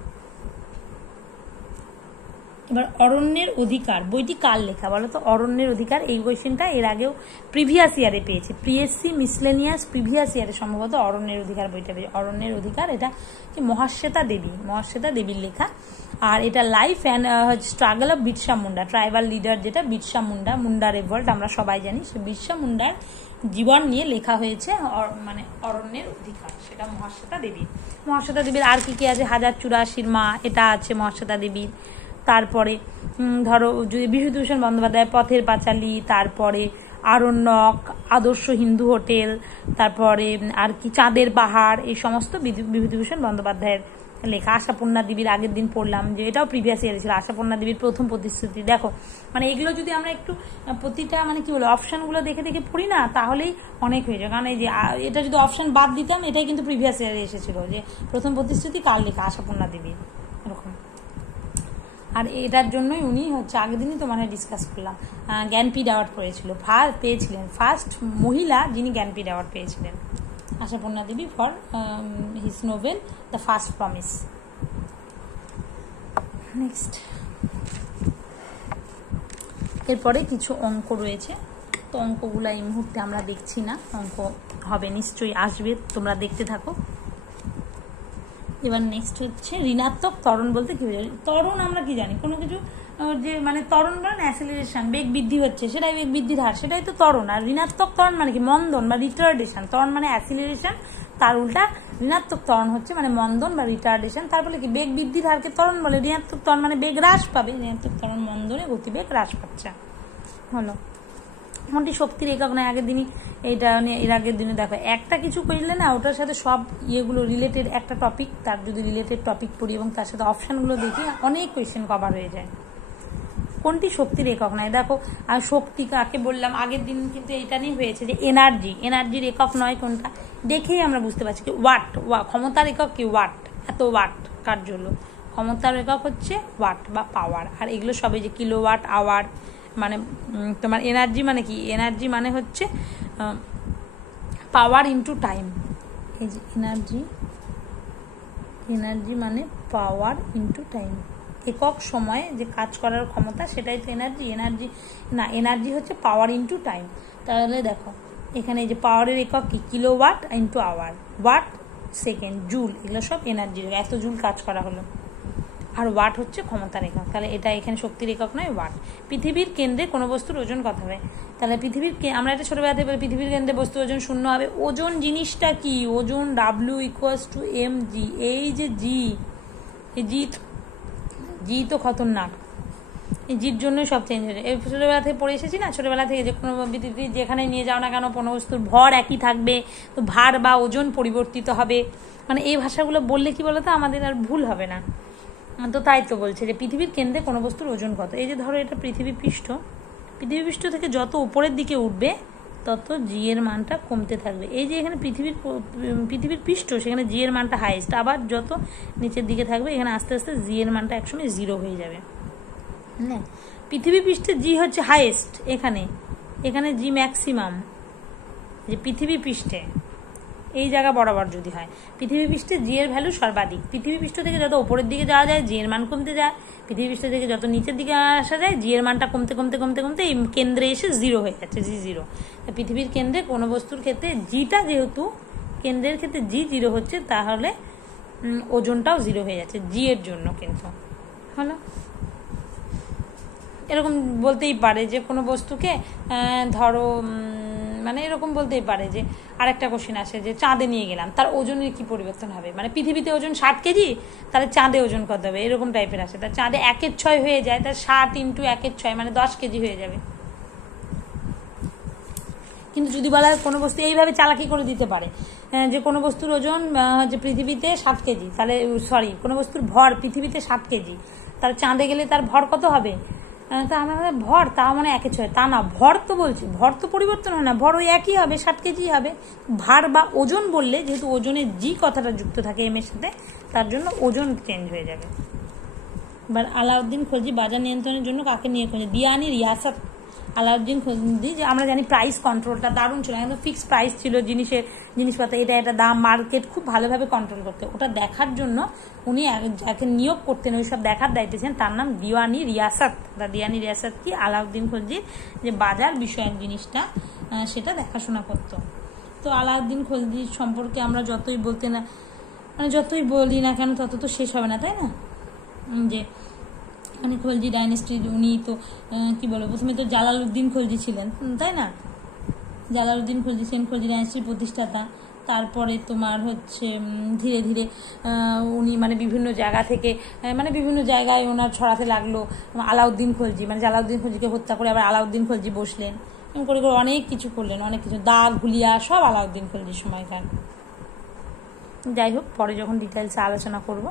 এবার অরণ্যের অধিকার বইটি কার লেখা বলো তো? অরণ্যের অধিকার, এই কোয়েশ্চেনটা এর আগেও প্রিভিয়াস ইয়ারে পেয়েছি, PSC মিসলেনিয়াস প্রিভিয়াস ইয়ারে সম্ভবত অরণ্যের অধিকার বইটা পেয়েছি। অরণ্যের অধিকার এটা কি? মহাশ্বেতা দেবীর লেখা। আর এটা life and struggle of Birsa Munda, tribal leader যেটা বিরসা মুন্ডা রেভল্ট আমরা সবাই জানি, সে বিরসা মুন্ডার জীবন নিয়ে লেখা হয়েছে মানে অরণ্যের অধিকার, সেটা মহাশ্বেতা দেবীর। আর কি কি আছে? 1084 মা, এটা আছে মহাশ্বেতা দেবীর। তারপরে ধরো যদি বিভূতিভূষণ বন্দ্যোপাধ্যায় পথের পাঁচালী, তারপরে আরণ্যক, আদর্শ হিন্দু হোটেল, তারপরে আর কি চাঁদের পাহাড়, এই সমস্ত বিভূতিভূষণ বন্দ্যোপাধ্যায়ের লেখা। আশাপূর্ণা দেবীর আগের দিন পড়লাম, যে এটাও প্রিভিয়াস ইয়ারে ছিল। আশাপূর্ণা দেবীর প্রথম প্রতিশ্রুতি। দেখো মানে এগুলো যদি আমরা একটু প্রতিটা মানে কি বলে অপশনগুলো দেখে দেখে পড়ি না, তাহলেই অনেক হয়ে যায়। কারণ এই যে এটা যদি অপশন বাদ দিতাম, এটাই কিন্তু প্রিভিয়াস ইয়ারে এসেছিল, যে প্রথম প্রতিশ্রুতি কার লেখা? আশাপূর্ণা দেবীর। এরকম। আর এটার জন্যই উনি হচ্ছে আগের দিনই তো মানে ডিসকাস করলাম, জ্ঞানপীঠ অ্যাওয়ার্ড পেয়েছিলেন ফার্স্ট মহিলা যিনি জ্ঞানপীঠ অ্যাওয়ার্ড পেয়েছিলেন, Ashapurna Devi, for his novel the first promise. Next, এরপরে কিছু অঙ্ক রয়েছে, তো অঙ্কগুলো এই মুহূর্তে আমরা দেখছি না, অঙ্ক হবে নিশ্চয়ই, আসবে, তোমরা দেখতে থাকো। এবার নেক্সট হচ্ছে ঋণাত্মক ত্বরণ বলতে কি বোঝায়? ত্বরণ আমরা কি জানি? কোনো কিছু যে মানে ত্বরণ বলেন অ্যাসিলারেশন, বেগ বৃদ্ধি হচ্ছে, সেটাই বেগ বৃদ্ধির হার, সেটাই তো ত্বরণ। আর ঋণাত্মক ত্বরণ মানে কি? মন্দন বা রিটার্ডেশন। ত্বরণ মানে অ্যাসিলারেশন, তার উল্টা ঋণাত্মক ত্বরণ হচ্ছে মানে মন্দন বা রিটার্ডেশন। তারপরে কি? বেগ বৃদ্ধির হারকে ত্বরণ বলে। ঋণাত্মক ত্বরণ মানে বেগ হ্রাস পাবে, ঋণাত্মক ত্বরণ মন্দনে গতিবেগ হ্রাস পাচ্ছে। হলো। কোনটি শক্তির একক নয়, আগের দিনই এইটা এর আগের দিনে দেখো একটা কিছু করলে না ওটার সাথে সব ইয়েগুলো রিলেটেড একটা টপিক, তার যদি রিলেটেড টপিক পড়ি এবং তার সাথে অপশানগুলো দেখি অনেক কোয়েশ্চেন কভার হয়ে যায়। কোনটি শক্তির একক নয়, দেখো আর শক্তি কাকে বললাম আগের দিন কিন্তু এইটা নিয়ে হয়েছে যে এনার্জির একক নয় কোনটা, দেখেই আমরা বুঝতে পারছি কি ওয়াট, ক্ষমতার একক কি ওয়াট, এত ওয়াট কার জন্য, ক্ষমতার একক হচ্ছে ওয়াট বা পাওয়ার। আর এগুলো সবে যে কিলোওয়াট আওয়ার, মানে তোমার এনার্জি মানে কি, এনার্জি মানে হচ্ছে পাওয়ার ইনটু টাইম। এই যে এনার্জি মানে পাওয়ার ইনটু টাইম, একক সময়ে যে কাজ করার ক্ষমতা সেটাই তো এনার্জি হচ্ছে পাওয়ার ইনটু টাইম। তাহলে দেখো এখানে এই যে পাওয়ারের একক কি kilowatt into hour, watt second, joule, এগুলো সব এনার্জি, এত জুল কাজ করা হলো। আর ওয়াট হচ্ছে ক্ষমতার একক, তাহলে এটা এখানে শক্তির একক নয়, ওয়াট। পৃথিবীর কেন্দ্রে কোনো বস্তুর ওজন কত হবে, তাহলে আমরা এটা ছোটবেলাতে বলি পৃথিবীর কেন্দ্রে বস্তু ওজন 0 হবে। ওজন জিনিসটা কি, ওজন W=mg, এই যে জি তো খতরনাক, এই জির জন্যই সব চেঞ্জ হয়ে যায়। এই ছোটবেলা থেকে পড়ে এসেছি না, ছোটবেলা থেকে যে কোনো পৃথিবী যেখানে নিয়ে যাও না কেন কোনো বস্তুর ভর একই থাকবে, তো ভার বা ওজন পরিবর্তিত হবে, মানে এই ভাষাগুলো বললে কি বলতো আমাদের আর ভুল হবে না। তো তাই তো বলছে যে পৃথিবীর কেন্দ্রে কোনো বস্তুর ওজন কত, এই যে ধরো এটা পৃথিবী পৃষ্ঠ থেকে যত উপরের দিকে উঠবে তত জি এর মানটা কমতে থাকবে। এই যে এখানে পৃথিবীর পৃষ্ঠ, সেখানে জি এর মানটা হাইয়েস্ট, আবার যত নিচের দিকে থাকবে এখানে আস্তে আস্তে জি এর মানটা একসময় 0 হয়ে যাবে। হ্যাঁ, পৃথিবী পৃষ্ঠে জি হচ্ছে হাইয়েস্ট, এখানে জি ম্যাক্সিমাম, যে পৃথিবী পৃষ্ঠে এই জায়গা বরাবর যদি হয়, পৃথিবী পৃষ্ঠে জি এর ভ্যালু সর্বাধিক। পৃথিবী পৃষ্ঠ থেকে যত উপরের দিকে যাওয়া যায় জি এর মান কমতে যায়, পৃথিবী পৃষ্ঠ থেকে যত নিচের দিকে আসা যায় জি এর মানটা কমতে কমতে কমতে কমতে এই কেন্দ্রে এসে 0 হয়ে যাচ্ছে, জি0। পৃথিবীর কেন্দ্রে কোনো বস্তুর ক্ষেত্রে জিটা যেহেতু কেন্দ্রের ক্ষেত্রে জি0 হচ্ছে, তাহলে ওজনটাও 0 হয়ে যাচ্ছে জি এর জন্য। কিন্তু হলো এরকম বলতেই পারে যে কোনো বস্তুকে ধরো মানে এরকম বলতেই পারে যে আরেকটা কোশ্চেন আসে যে চাঁদে নিয়ে গেলাম, তার ওজনের কি পরিবর্তন হবে, মানে পৃথিবীতে ওজন 60 কেজি, তাহলে চাঁদে ওজন কত হবে, এরকম টাইপের আসে। তার চাঁদে 1/6 হয়ে যায়, তার 60 × 1/6 মানে 10 কেজি হয়ে যাবে। কিন্তু যদি বলা হয় কোনো বস্তু এইভাবে চালাকি করে দিতে পারে যে কোনো বস্তুর ওজন যে পৃথিবীতে 60 কেজি, তাহলে কোনো বস্তুর ভর পৃথিবীতে 60 কেজি, তাহলে চাঁদে গেলে তার ভর কত হবে, তা আমাদের ভর তাও মানে 1/6, তা না, ভর তো বলছি, ভর তো পরিবর্তন হয় না, ভর ওই একই হবে, 60 কেজি হবে। ভার বা ওজন বললে যেহেতু ওজনের জি কথাটা যুক্ত থাকে এম এর সাথে, তার জন্য ওজন চেঞ্জ হয়ে যাবে। এবার আলাউদ্দিন খলজি বাজার নিয়ন্ত্রণের জন্য কাকে নিয়ে খোঁজে, দিওয়ানি রিয়াসত। আলাউদ্দিন খলজি, যে আমরা জানি প্রাইস কন্ট্রোলটা দারুণ ছিল, একদম ফিক্সড প্রাইস ছিল জিনিসপত্র, এটা দাম মার্কেট খুব ভালোভাবে কন্ট্রোল করতে, ওটা দেখার জন্য উনি যাকে নিয়োগ করতেন ওই সব দেখার দায়িত্বে ছিলেন, তার নাম দিওয়ানি রিয়াসত। দিওয়ানি রিয়াসত কি আলাউদ্দিন খলজির যে বাজার বিষয়ক জিনিসটা সেটা দেখাশোনা করতো। তো আলাউদ্দিন খলজি সম্পর্কে আমরা যতই বলি না কেন তত তো শেষ হবে না, তাই না? যে মানে খলজি ডাইনেস্টি, উনি তো কি বলবো, প্রথমে তো জালালউদ্দিন খলজি ছিলেন, তাই না? জালালউদ্দিন খলজি সেন খলজি ডাইনেস্টির প্রতিষ্ঠাতা। তারপরে তোমার হচ্ছে ধীরে ধীরে উনি মানে বিভিন্ন জায়গা থেকে মানে বিভিন্ন জায়গায় ওনার ছড়াতে লাগলো আলাউদ্দিন খলজি, মানে জালালউদ্দিন খলজিকে হত্যা করে আবার আলাউদ্দিন খলজি বসলেন, এরকম করে অনেক কিছু করলেন, অনেক কিছু দাগ হুলিয়া সব আলাউদ্দিন খলজির সময়কার। যাই হোক, পরে যখন ডিটেলসে আলোচনা করব।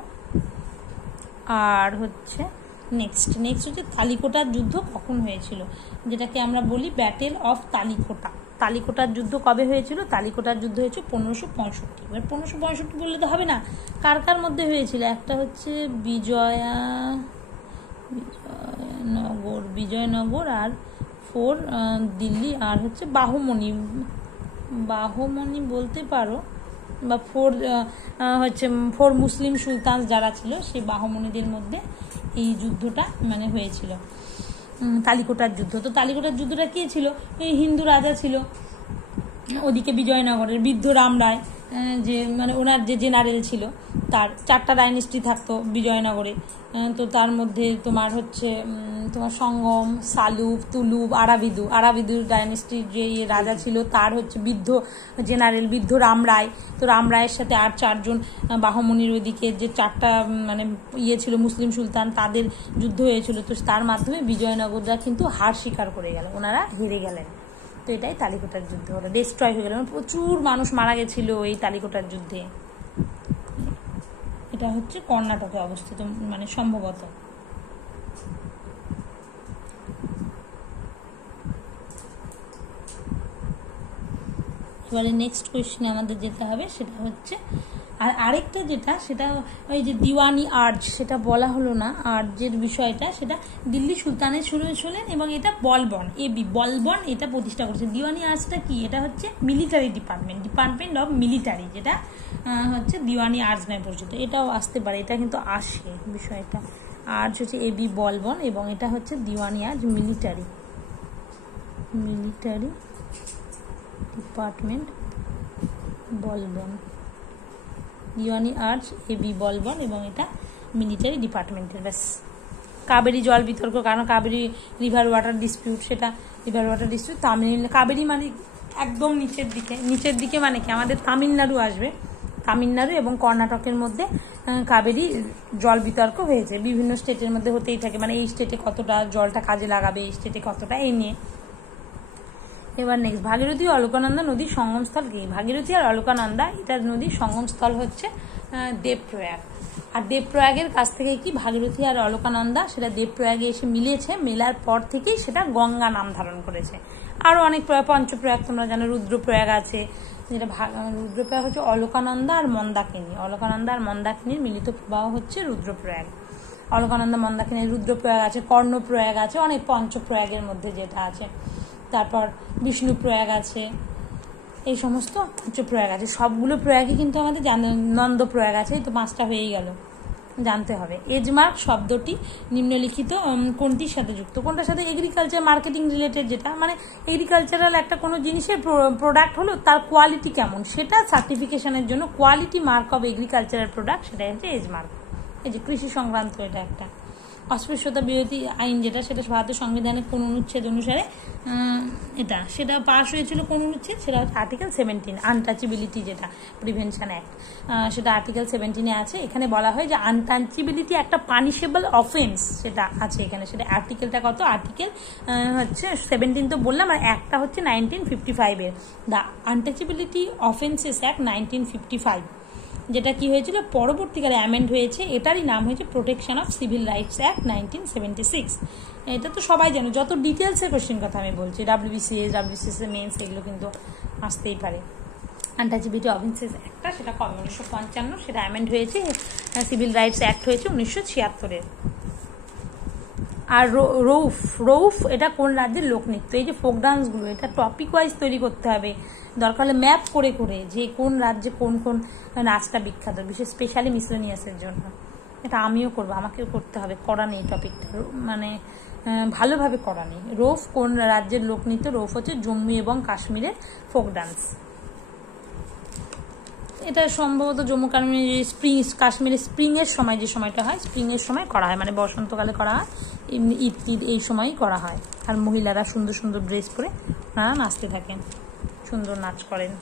আর হচ্ছে নেক্সট হচ্ছে তালিকোটার যুদ্ধ কখন হয়েছিল, যেটাকে আমরা বলি ব্যাটেল অফ তালিকোটা। তালিকোটার যুদ্ধ কবে হয়েছিল, তালিকোটার যুদ্ধ হয়েছে 1565। এবার 1565 বললে তো হবে না, কার কার মধ্যে হয়েছিল, একটা হচ্ছে বিজয়নগর আর 4 দিল্লি, আর হচ্ছে বাহমনি বলতে পারো, বা 4 মুসলিম সুলতান যারা ছিল সেই বাহমনিদের মধ্যে এই যুদ্ধটা মানে হয়েছিল, তালিকোটার যুদ্ধ। তো তালিকোটার যুদ্ধটা কি ছিল, এই হিন্দু রাজা ছিল, ওদিকে বিজয়নগরের বৃদ্ধ রাম রায়, যে মানে ওনার যে জেনারেল ছিল, তার 4টা ডাইনেস্টি থাকতো বিজয়নগরে। তো তার মধ্যে তোমার হচ্ছে তোমার সঙ্গম, সালুব, তুলুব, আরাবিদু ডাইনেস্টির যে রাজা ছিল, তার হচ্ছে জেনারেল বৃদ্ধ রাম রায়। তো রাম রায়ের সাথে আর 4 জন বাহমনির ওদিকে যে 4টা মানে ছিল মুসলিম সুলতান, তাদের যুদ্ধ হয়েছিল। তো তার মাধ্যমে বিজয়নগররা কিন্তু হার স্বীকার করে গেল, ওনারা হেরে গেলেন। তো এটাই তালিকোটার যুদ্ধ হলো, ডিস্ট্রয় হয়ে গেল, প্রচুর মানুষ মারা গেছিল এই তালিকোটার যুদ্ধে। এটা হচ্ছে কর্ণাটকে অবস্থিত, মানে সম্ভবত। এবারে নেক্সট কোয়েশ্চেনে আমাদের যেতে হবে, সেটা হচ্ছে আর আরেকটা যেটা, সেটা ওই যে দিওয়ানি আর্জ, সেটা বলা হলো না, আর্জের বিষয়টা, সেটা দিল্লি সুলতানের ছিলেন এবং এটা বলবন বলবন এটা প্রতিষ্ঠা করেছে। দিওয়ানি আর্জটা কি? এটা হচ্ছে মিলিটারি ডিপার্টমেন্ট অফ মিলিটারি, যেটা হচ্ছে দিওয়ানি আর্জ নামে পরিচিত। এটাও আসতে পারে, এটা কিন্তু আসে বিষয়টা। আর্জ হচ্ছে এবি বলবন এবং এটা হচ্ছে দিওয়ানি আর্জ মিলিটারি ডিপার্টমেন্ট বলবন, দিওয়ানি আর্জ এবি বলবন এবং এটা মিলিটারি ডিপার্টমেন্টের। ব্যাস। কাবেরী জল বিতর্ক, কারণ কাবেরী রিভার ওয়াটার ডিসপিউট, সেটা river water dispute Tamil, Kaveri মানে একদম নিচের দিকে মানে কি আমাদের তামিলনাড়ু আসবে, তামিলনাড়ু এবং কর্ণাটকের মধ্যে কাবেরী জল বিতর্ক হয়েছে, বিভিন্ন স্টেটের মধ্যে হতেই থাকে, মানে এই স্টেটে কতটা জলটা কাজে লাগাবে, এই স্টেটে কতটা, এই নিয়ে। এবার নেক্সট, ভাগীরথী ও অলকানন্দা নদীর সঙ্গমস্থল কি? ভাগীরথী আর অলকানন্দা এটা নদীর সঙ্গমস্থল হচ্ছে দেবপ্রয়াগ। আর দেবপ্রয়াগের কাছ থেকে কি ভাগীরথী আর অলকানন্দা সেটা দেবপ্রয়াগে এসে মিলেছে, মেলার পর থেকেই সেটা গঙ্গা নাম ধারণ করেছে। আরও অনেক পঞ্চপ্রয়াগ তোমরা জানো, রুদ্রপ্রয়াগ আছে, যেটা রুদ্রপ্রয়াগ হচ্ছে অলকানন্দা আর মন্দাকিনীর মিলিত প্রবাহ হচ্ছে রুদ্রপ্রয়াগ। অলকানন্দা, মন্দাকিনী, রুদ্রপ্রয়াগ আছে, কর্ণপ্রয়াগ আছে, অনেক পঞ্চপ্রয়াগের মধ্যে যেটা আছে। তারপর বিষ্ণুপ্রয়াগ আছে, এই সমস্ত পঞ্চপ্রয়াগ আছে। সবগুলো প্রয়াগই কিন্তু আমাদের নন্দপ্রয়াগ আছে, এই তো 5টা হয়েই গেল, জানতে হবে। এজমার্ক শব্দটি নিম্নলিখিত কোনটির সাথে যুক্ত? কোনটার সাথে? এগ্রিকালচার মার্কেটিং রিলেটেড, যেটা মানে এগ্রিকালচারাল একটা কোনো জিনিসের প্রোডাক্ট হলো, তার কোয়ালিটি কেমন সেটা সার্টিফিকেশনের জন্য quality mark of agricultural product, সেটা হচ্ছে এজমার্ক। এই যে কৃষি সংক্রান্ত এটা একটা। অস্পৃশ্যতা বিরোধী আইন যেটা, সেটা ভারতের সংবিধানের কোন অনুচ্ছেদ অনুসারে সেটা পাস হয়েছিল? কোন অনুচ্ছেদ? সেটা হচ্ছে আর্টিকেল 17, আনটাচেবিলিটি যেটা প্রিভেনশন অ্যাক্ট, সেটা আর্টিকেল 17-এ আছে। এখানে বলা হয় যে আনটাচেবিলিটি একটা পানিশেবল অফেন্স, সেটা আছে এখানে। সেটা আর্টিকেলটা কত? আর্টিকেল হচ্ছে 17 তো বললাম, আর একটা হচ্ছে 1955-এর দ্য আনটাচেবিলিটি অফেন্সেস অ্যাক্ট 1955, যেটা কি হয়েছিল পরবর্তীকালে অ্যামেন্ড হয়েছে, এটারই নাম হয়েছে protection of civil rights act 1976। এটা তো সবাই জানো, যত ডিটেলসের কোশ্চেন কথা আমি বলছি, ডাব্লিউবিসিএস মেন্স এগুলো কিন্তু আসতেই পারে। আনটাচেবিলিটি অফেন্সেস অ্যাক্টটা সেটা কবে? 1955, সেটা অ্যামেন্ড হয়েছে, সিভিল রাইটস অ্যাক্ট হয়েছে 1976-এর। আর রৌফ এটা কোন রাজ্যের লোকনৃত্য? এই যে ফোক ডান্সগুলো, এটা টপিক ওয়াইজ তৈরি করতে হবে, দরকার হলে ম্যাপ করে যে কোন রাজ্যে কোন কোন নাচটা বিখ্যাত, বিশেষ স্পেশালি মিসলেনিয়াসের জন্য। এটা আমিও করবো, আমাকেও করতে হবে, করা নেই টপিকটা, মানে ভালোভাবে করা নেই। রৌফ কোন রাজ্যের লোকনৃত্য? রৌফ হচ্ছে জম্মু এবং কাশ্মীরের ফোক ডান্স। এটা সম্ভবত জম্মু কাশ্মীরের স্প্রিংয়ের সময়, যে সময়টা হয় স্প্রিংয়ের সময় করা হয়, মানে বসন্তকালে করা হয়, ঈদ এই সময়ই করা হয়। আর মহিলারা সুন্দর সুন্দর ড্রেস পরে ওনারা নাচতে থাকেন, সুন্দর নাচ করেন।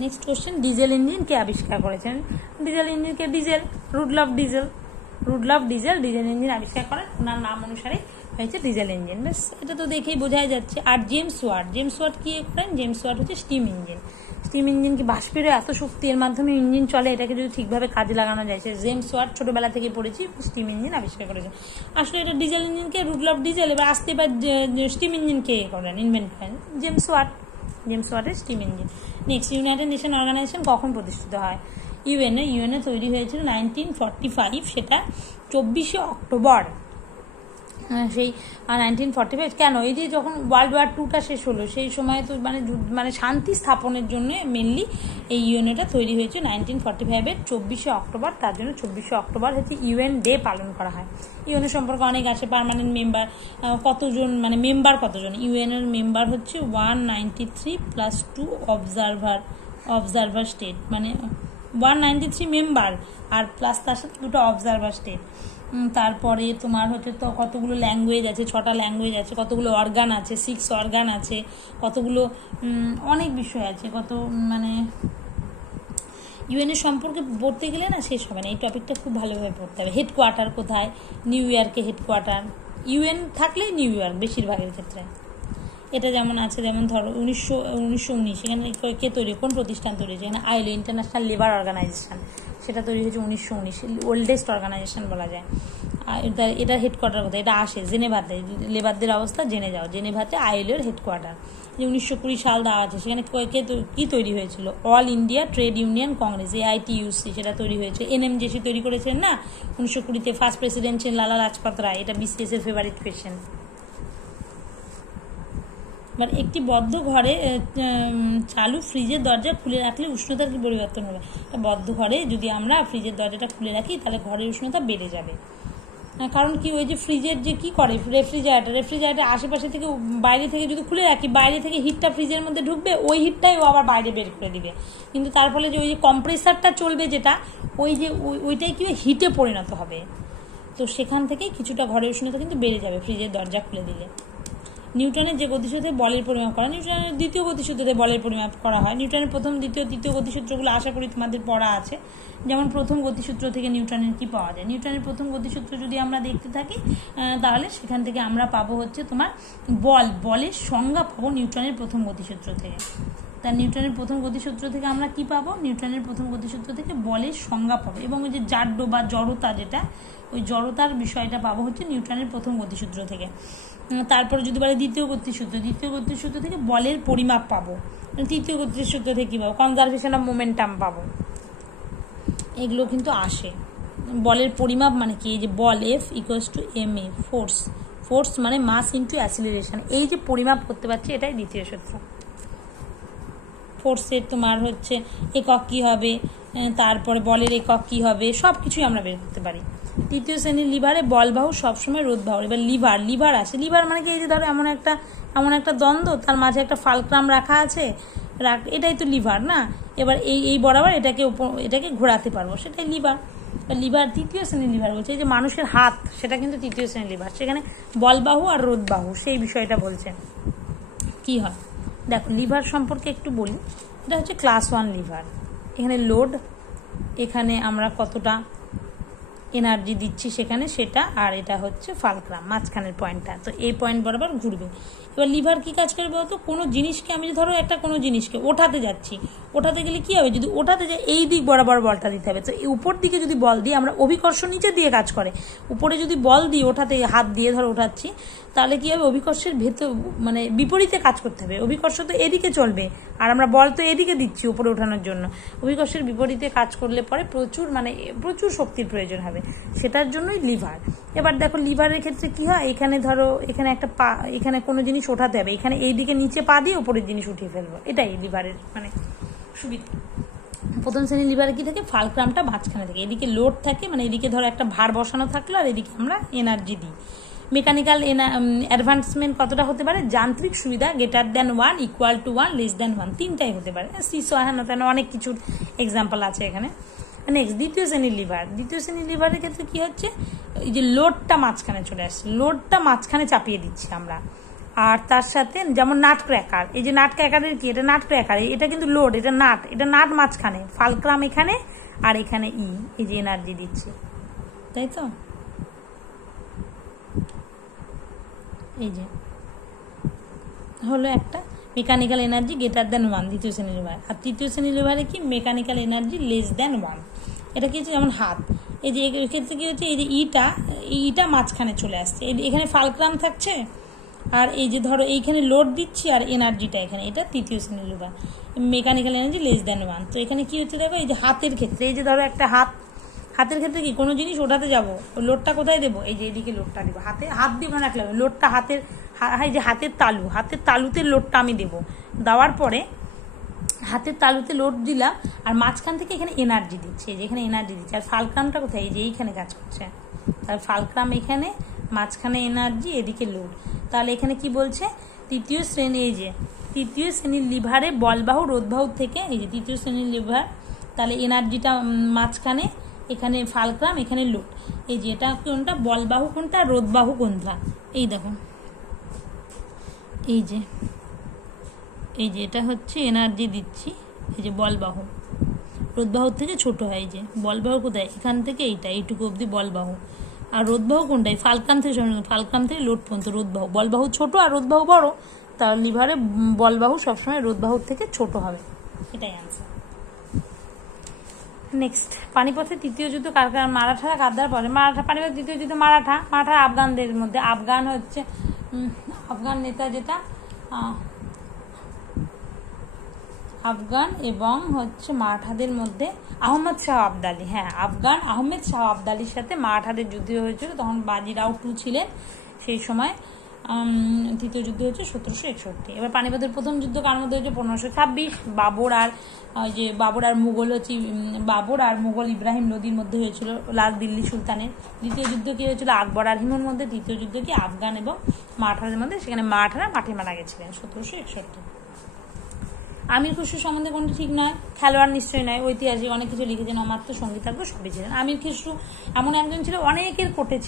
নেক্সট কোশ্চেন, ডিজেল ইঞ্জিন কে আবিষ্কার করেছেন? ডিজেল ইঞ্জিনকে রুডলফ ডিজেল ডিজেল ইঞ্জিন আবিষ্কার করেন, ওনার নাম অনুসারে হয়েছে ডিজেল ইঞ্জিন। বেশ, এটা তো দেখেই বোঝাই যাচ্ছে। আর জেমস ওয়াট কি করেন? জেমস ওয়াট হচ্ছে স্টিম ইঞ্জিন কি বাষ্পের এত শক্তি, এর মাধ্যমে ইঞ্জিন চলে, এটাকে যদি ঠিকভাবে কাজে লাগানো যায়, সে জেমস ওয়াট ছোটবেলা থেকে পড়েছি, স্টিম ইঞ্জিন আবিষ্কার করেছে। আসলে এটা ডিজেল ইঞ্জিনকে রুডলফ ডিজেল, এবার আসতে এবার স্টিম ইঞ্জিন কে করেন, ইনভেন্ট করেন? জেমস ওয়াটের steam engine. Next, united nation organization কখন প্রতিষ্ঠিত হয়? ইউএনএ তৈরি হয়েছিল 1945, সেটা 24শে অক্টোবর। সেই 1945 কেন? এই যে যখন ওয়ার্ল্ড ওয়ার 2টা শেষ হলো, সেই সময় তো মানে শান্তি স্থাপনের জন্য মেনলি এই ইউএনএটা তৈরি হয়েছে 1945-এর 24শে অক্টোবর। তার জন্য 24শে অক্টোবর হচ্ছে ইউএন ডে পালন করা হয়। ইউএনএ সম্পর্কে অনেক আছে, পার্মানেন্ট মেম্বার কতজন, মানে মেম্বার কতজন? ইউএনএর মেম্বার হচ্ছে 193 প্লাস 2 অবজারভার স্টেট, মানে 193 মেম্বার আর প্লাস তার সাথে 2টা অবজারভার স্টেট। তারপরে তোমার হচ্ছে তো কতগুলো ল্যাঙ্গুয়েজ আছে, 6টা ল্যাঙ্গুয়েজ আছে, কতগুলো অর্গান আছে, 6 অর্গান আছে, কতগুলো অনেক বিষয় আছে, কত মানে ইউএনএর সম্পর্কে পড়তে গেলে না শেষ হবে না, এই টপিকটা খুব ভালোভাবে পড়তে হবে। হেডকোয়ার্টার কোথায়? নিউ ইয়র্কে হেডকোয়ার্টার, ইউএন থাকলে নিউ ইয়র্ক বেশিরভাগের ক্ষেত্রে। এটা যেমন আছে, যেমন ধরো 1919 এখানে কে তৈরি, কোন প্রতিষ্ঠান তৈরি হয়েছে, এখানে আইএলও ইন্টারন্যাশনাল লেবার অর্গানাইজেশন, সেটা তৈরি হয়েছে 1919, ওল্ডেস্ট অর্গানাইজেশন বলা যায়। আর এটা হেডকোয়ার্টার কোথায়, এটা আসে জেনেভাতে, লেবারদের অবস্থা জেনে যাও, জেনেভাতে আইএলওর হেডকোয়ার্টার। যে 1920 সাল দেওয়া আছে, সেখানে কি তৈরি হয়েছিল, all India trade union Congress, AITUC, সেটা তৈরি হয়েছে। NMJC তৈরি করেছেন না 1920-তে, ফার্স্ট প্রেসিডেন্ট ছিলেন লালা লাজপত রায়, এটা BCS এর ফেভারিট কোয়েশ্চেন। এবার একটি বদ্ধ ঘরে চালু ফ্রিজের দরজা খুলে রাখলে উষ্ণতার কি পরিবর্তন হবে? বদ্ধ ঘরে যদি আমরা ফ্রিজের দরজাটা খুলে রাখি তাহলে ঘরের উষ্ণতা বেড়ে যাবে। কারণ কি, ওই যে ফ্রিজের যে কি করে, রেফ্রিজারেটর আশেপাশে থেকে, বাইরে থেকে যদি খুলে রাখি, বাইরে থেকে হিটটা ফ্রিজের মধ্যে ঢুকবে, ওই হিটটাই ও আবার বাইরে বের করে দিবে। কিন্তু তার ফলে যে ওই যে কম্প্রেসারটা চলবে যেটা, ওইটাই কি হিটে পরিণত হবে। তো সেখান থেকে কিছুটা ঘরের উষ্ণতা কিন্তু বেড়ে যাবে ফ্রিজের দরজা খুলে দিলে। নিউটনের যে গতিসূত্রে বলের পরিমাপ করা, নিউটনের দ্বিতীয় গতিসূত্রে বলের পরিমাপ করা হয়। নিউটনের প্রথম, দ্বিতীয়, তৃতীয় গতিসূত্রগুলো আশা করি তোমাদের পড়া আছে। যেমন প্রথম গতিসূত্র থেকে নিউটনের কি পাওয়া যায়, নিউটনের প্রথম গতিসূত্র যদি আমরা দেখতে থাকি তাহলে সেখান থেকে আমরা পাবো হচ্ছে তোমার বলের সংজ্ঞা পাবো নিউটনের প্রথম গতিসূত্র থেকে। তার নিউটনের প্রথম গতিসূত্র থেকে আমরা কি পাবো, নিউটনের প্রথম গতিসূত্র থেকে বলের সংজ্ঞা পাবো, এবং ওই যে জাড্য বা জড়তা, যেটা ওই জড়তার বিষয়টা পাবো হচ্ছে নিউটনের প্রথম গতিসূত্র থেকে। তারপরে যদি বলে দ্বিতীয় গতিসূত্র থেকে বলের পরিমাপ পাবো। তৃতীয় গতিসূত্র থেকে কি পাবো, কনজারভেশন অফ মোমেন্টাম পাবো। এগুলো কিন্তু আসে। বলের পরিমাপ মানে কি, এই যে বল F = ma, ফোর্স মানে মাস ইন্টু অ্যাসিলারেশন, এই যে পরিমাপ করতে পারছি, এটাই দ্বিতীয় সূত্র। ফোর্সের তোমার হচ্ছে একক কি হবে, তারপরে বলের একক কি হবে, সব কিছুই আমরা বের করতে পারি। তৃতীয় শ্রেণীর লিভারে বলবাহু সবসময় রোধবাহু। এবার লিভার আসে, লিভার মানে কি, এই যে ধরো এমন একটা দ্বন্দ্ব, তার মাঝে একটা ফালক্রাম রাখা আছে, এটাই তো লিভার না। এবার এই বরাবর এটাকে ঘোরাতে পারবো, সেটাই লিভার। লিভার তৃতীয় শ্রেণীর লিভার বলছে, এই যে মানুষের হাত, সেটা কিন্তু তৃতীয় শ্রেণীর লিভার। সেখানে বলবাহু আর রোধবাহু সেই বিষয়টা বলছে। কি হয় দেখো, লিভার সম্পর্কে একটু বলি। এটা হচ্ছে ক্লাস 1 লিভার। এখানে লোড, এখানে আমরা কতটা এনার্জি দিচ্ছি সেখানে সেটা, আর এটা হচ্ছে ফালক্রাম, মাঝখানের পয়েন্টটা। তো এই পয়েন্ট বরাবর ঘুরবে। এবার লিভার কি কাজ করে বলতো, কোনো জিনিসকে আমি ধরো কোনো জিনিসকে ওঠাতে যাচ্ছি, ওঠাতে গেলে কি হবে, যদি ওঠাতে যাই এই দিক বরাবর বলটা দিতে হবে। তো উপর দিকে যদি বল দিই, আমরা অভিকর্ষ নিচে দিয়ে কাজ করে, উপরে যদি বল দিই, ওঠাতে হাত দিয়ে ধরো ওঠাচ্ছি, তাহলে কি হবে, অভিকর্ষের ভেতর মানে বিপরীতে কাজ করতে হবে। অভিকর্ষ তো এদিকে চলবে, আর আমরা বল তো এদিকে দিচ্ছি উপরে ওঠানোর জন্য। অভিকর্ষের বিপরীতে কাজ করলে পরে প্রচুর শক্তির প্রয়োজন হবে, সেটার জন্যই লিভার। এবার দেখো লিভারের ক্ষেত্রে কি হয়, এখানে ধরো একটা পা, এখানে কোনো জিনিস ওঠাতে হবে, এখানে এইদিকে নিচে পা দিয়ে উপরের জিনিস উঠিয়ে ফেলবো, এটাই লিভারের মানে সুবিধা। প্রথম শ্রেণীর লিভারে কি থাকে, ফালক্রামটা মাঝখানে থাকে, এদিকে লোড থাকে, মানে এদিকে ধরো একটা ভার বসানো থাকলো, আর এদিকে আমরা এনার্জি দিই। মেকানিক্যাল অ্যাডভান্সমেন্ট কতটা হতে পারে, যান্ত্রিক সুবিধা >1, =1, <1, তিনটাই হতে পারে। অনেক কিছুর এক্সাম্পল আছে এখানে। নেক্সট দ্বিতীয় শ্রেণীর লিভারের ক্ষেত্রে কি হচ্ছে, এই যে লোডটা মাঝখানে চলে আসছে, লোডটা মাঝখানে চাপিয়ে দিচ্ছি আমরা। আর তার সাথে যেমন নাট ক্র্যাকার, এই যে নাট ক্র্যাকারের কি, এটা নাট ক্র্যাকার, এটা কিন্তু লোড, এটা নাট মাঝখানে, ফালক্রাম এখানে, আর এখানে এই যে এনার্জি দিচ্ছি, তাই তো। এই যে হলো একটা মেকানিক্যাল এনার্জি >1 দ্বিতীয় শ্রেণীর লিভার। আর তৃতীয় শ্রেণীর লিভারে কি, মেকানিক্যাল এনার্জি <1। এটা কি হচ্ছে, যেমন হাত, এই যে এক্ষেত্রে কি হচ্ছে, এই যে ইটা মাঝখানে চলে আসছে, এখানে ফালক্রাম থাকছে, আর এই যে ধরো এইখানে লোড দিচ্ছি, আর এনার্জিটা এখানে, এটা তৃতীয় শ্রেণীর লিভার, মেকানিক্যাল এনার্জি <1। তো এখানে কি হচ্ছে দেখো, এই যে হাতের ক্ষেত্রে, এই যে ধরো একটা হাতের ক্ষেত্রে কি, কোনো জিনিস ওঠাতে যাবো, লোডটা কোথায় দেবো, এই যে এইদিকে লোডটা দেবো, হাত দিয়ে মনে রাখলাম, লোডটা এই যে হাতের তালুতে লোডটা আমি দেবো, দেওয়ার পরে হাতের তালুতে লোড দিলাম, আর মাঝখান থেকে এখানে এনার্জি দিচ্ছে, এই যে এখানে এনার্জি দিচ্ছে। আর ফালক্রামটা কোথায়, এই যে এইখানে কাজ করছে, তাহলে ফালক্রাম এখানে, মাঝখানে এনার্জি, এদিকে লোড। তাহলে এখানে কি বলছে, তৃতীয় শ্রেণীর লিভারে বলবাহু রোধবাহু থেকে, এই যে তৃতীয় শ্রেণীর লিভার, তাহলে এনার্জিটা মাঝখানে, এখানে ফালক্রাম, এখানে লোড। এই যে এটা কোনটা, বলবাহু কোনটা, রোধবাহু কোনটা, এই দেখো, এই যে এটা হচ্ছে এনার্জি দিচ্ছি, এই যে বলবাহু, রোধবাহুর থেকে ছোট হয়, এই যে বলবাহু কোথায়, এখান থেকে এইটুকু অবধি বলবাহু। আর রোধবাহু কোনটাই, ফালক্রাম থেকে লোড পর্যন্ত রোধবাহু, বলবাহু ছোট আর রোধবাহু বড়, তার লিভারে বলবাহু সবসময় রোধবাহুর থেকে ছোট হবে, এটাই আনসার। নেক্সট, পানিপথের তৃতীয় যুদ্ধ কার কার? মারাঠারা কার দ্বারা পড়ে? পানিপথের তৃতীয় যুদ্ধ মারাঠা আফগানদের মধ্যে। আফগান হচ্ছে আফগান নেতা যেটা আফগান এবং হচ্ছে মারাঠাদের মধ্যে আহমদ শাহ আবদালি। হ্যাঁ, আফগান আহমেদ শাহ আবদালির সাথে মারাঠাদের যুদ্ধ হয়েছিল, তখন বাজিরাও টু ছিলেন সেই সময়। তৃতীয় যুদ্ধ হচ্ছে 1761। এবার পানিপথের প্রথম যুদ্ধ কার মধ্যে হচ্ছে? 1526। বাবর আর মুঘল ইব্রাহিম লোদির মধ্যে হয়েছিল, লাল দিল্লি সুলতানের। দ্বিতীয় যুদ্ধ কি হয়েছিল? আকবর আর হিমুর মধ্যে। তৃতীয় যুদ্ধ কি? আফগান এবং মারাঠাদের মধ্যে, সেখানে মারাঠারা মাঠে মারা গেছিলেন 1761। আমির খুসরো সম্বন্ধে কোনটি ঠিক নয়? খেলোয়াড় নিশ্চয়ই নয়, ঐতিহাসিক, অনেক কিছু লিখেছেন, অমাত্য, সঙ্গীতজ্ঞ সবই ছিলেন। আমির খুসরো এমন একজন ছিল, অনেকের কোর্টে